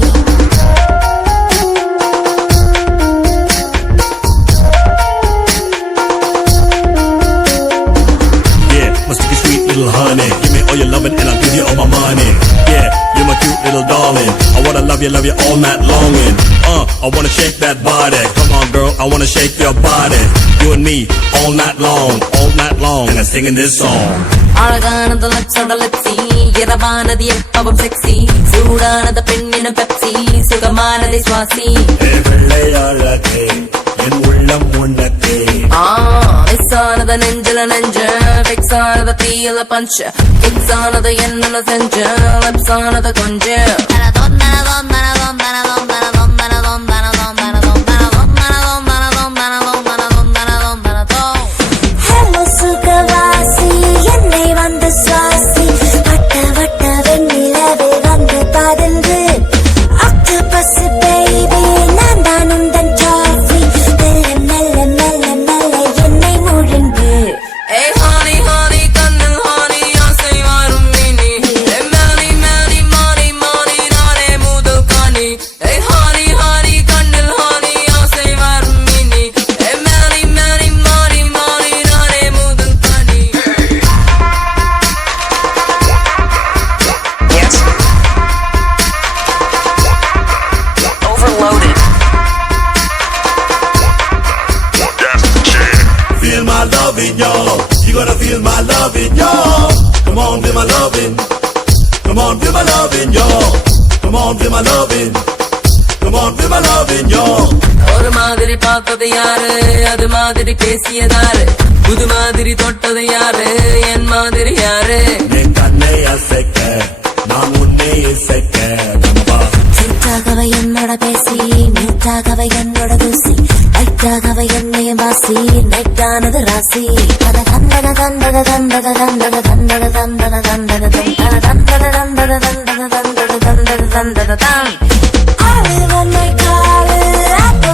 Yeah, must be sweet little honey. Give me all your loving and I'll give you all my money. Yeah, you're my cute little darling. I wanna love you all night long. And I wanna shake that body. Come on, girl, I wanna shake your body. You and me all night long, and I'm singing this song. அழகானது லட்சோட லட்சி, இரவானது எப்பவும் செக்ஸி. சூடானது பெண்ணின பெப்சி, சுகமானதை சுவாசி. வெள்ளை அழகே என் உள்ளம் உனக்கே. மிஸ் ஆனது நெஞ்சில நெஞ்சு, பிக்ஸ் ஆனது தீயில பஞ்சு. கிக்ஸ் ஆனது என்னன்னு செஞ்சு, லிப்ஸ் ஆனது கொஞ்சம். Hello சுகவாசி, என்னை வந்து சுவாசி. வட்ட வட்ட வெண்ணிலவே வந்து பறந்து. Octopus baby, நான் தான் உந்தன் trophy. மெல்ல மெல்ல மெல்ல மெல்ல என்னை முழுங்கு. Hey honey, honey, கண்ணில் honey, ஆசை வரும் மீனி. Hey many, many, money, money, நானே முதல் கனி. Hey honey, honey, கண்ணில் honey, ஆசை வரும் மீனி. Hey many, many, money, money, நானே முதல் கனி. Yes. Overloaded. Feel my loving, y'all. You gonna feel my loving, y'all. Come on, feel my loving. Come on, feel my loving, y'all. Come on, feel my loving. Come on, feel my loving, y'all. ஒரு மாதிரி பார்த்தது யாரு, அது மாதிரி பேசியதாரு. புது மாதிரி தொட்டது யாரு, என் மாதிரி யாரு. என் கண்ணை அசைக்க நான் உன்னை இசைக்க நம்பா. சிட்டாகவை என்னோட பேசி, நீட்டாகவை என்னோட தூசி. லைட்டாகவை என்னைய வாசி, நைட்டானது ராசி. தத தந்தத தந்தத தந்தத தந்தத தந்தத தந்தத தந்தத தந்தத தந்தத தந்தத தந்தத தந்தத தந்தத தந்தத தந்தத தான். ஆளு வந்தை காலு, அப்ப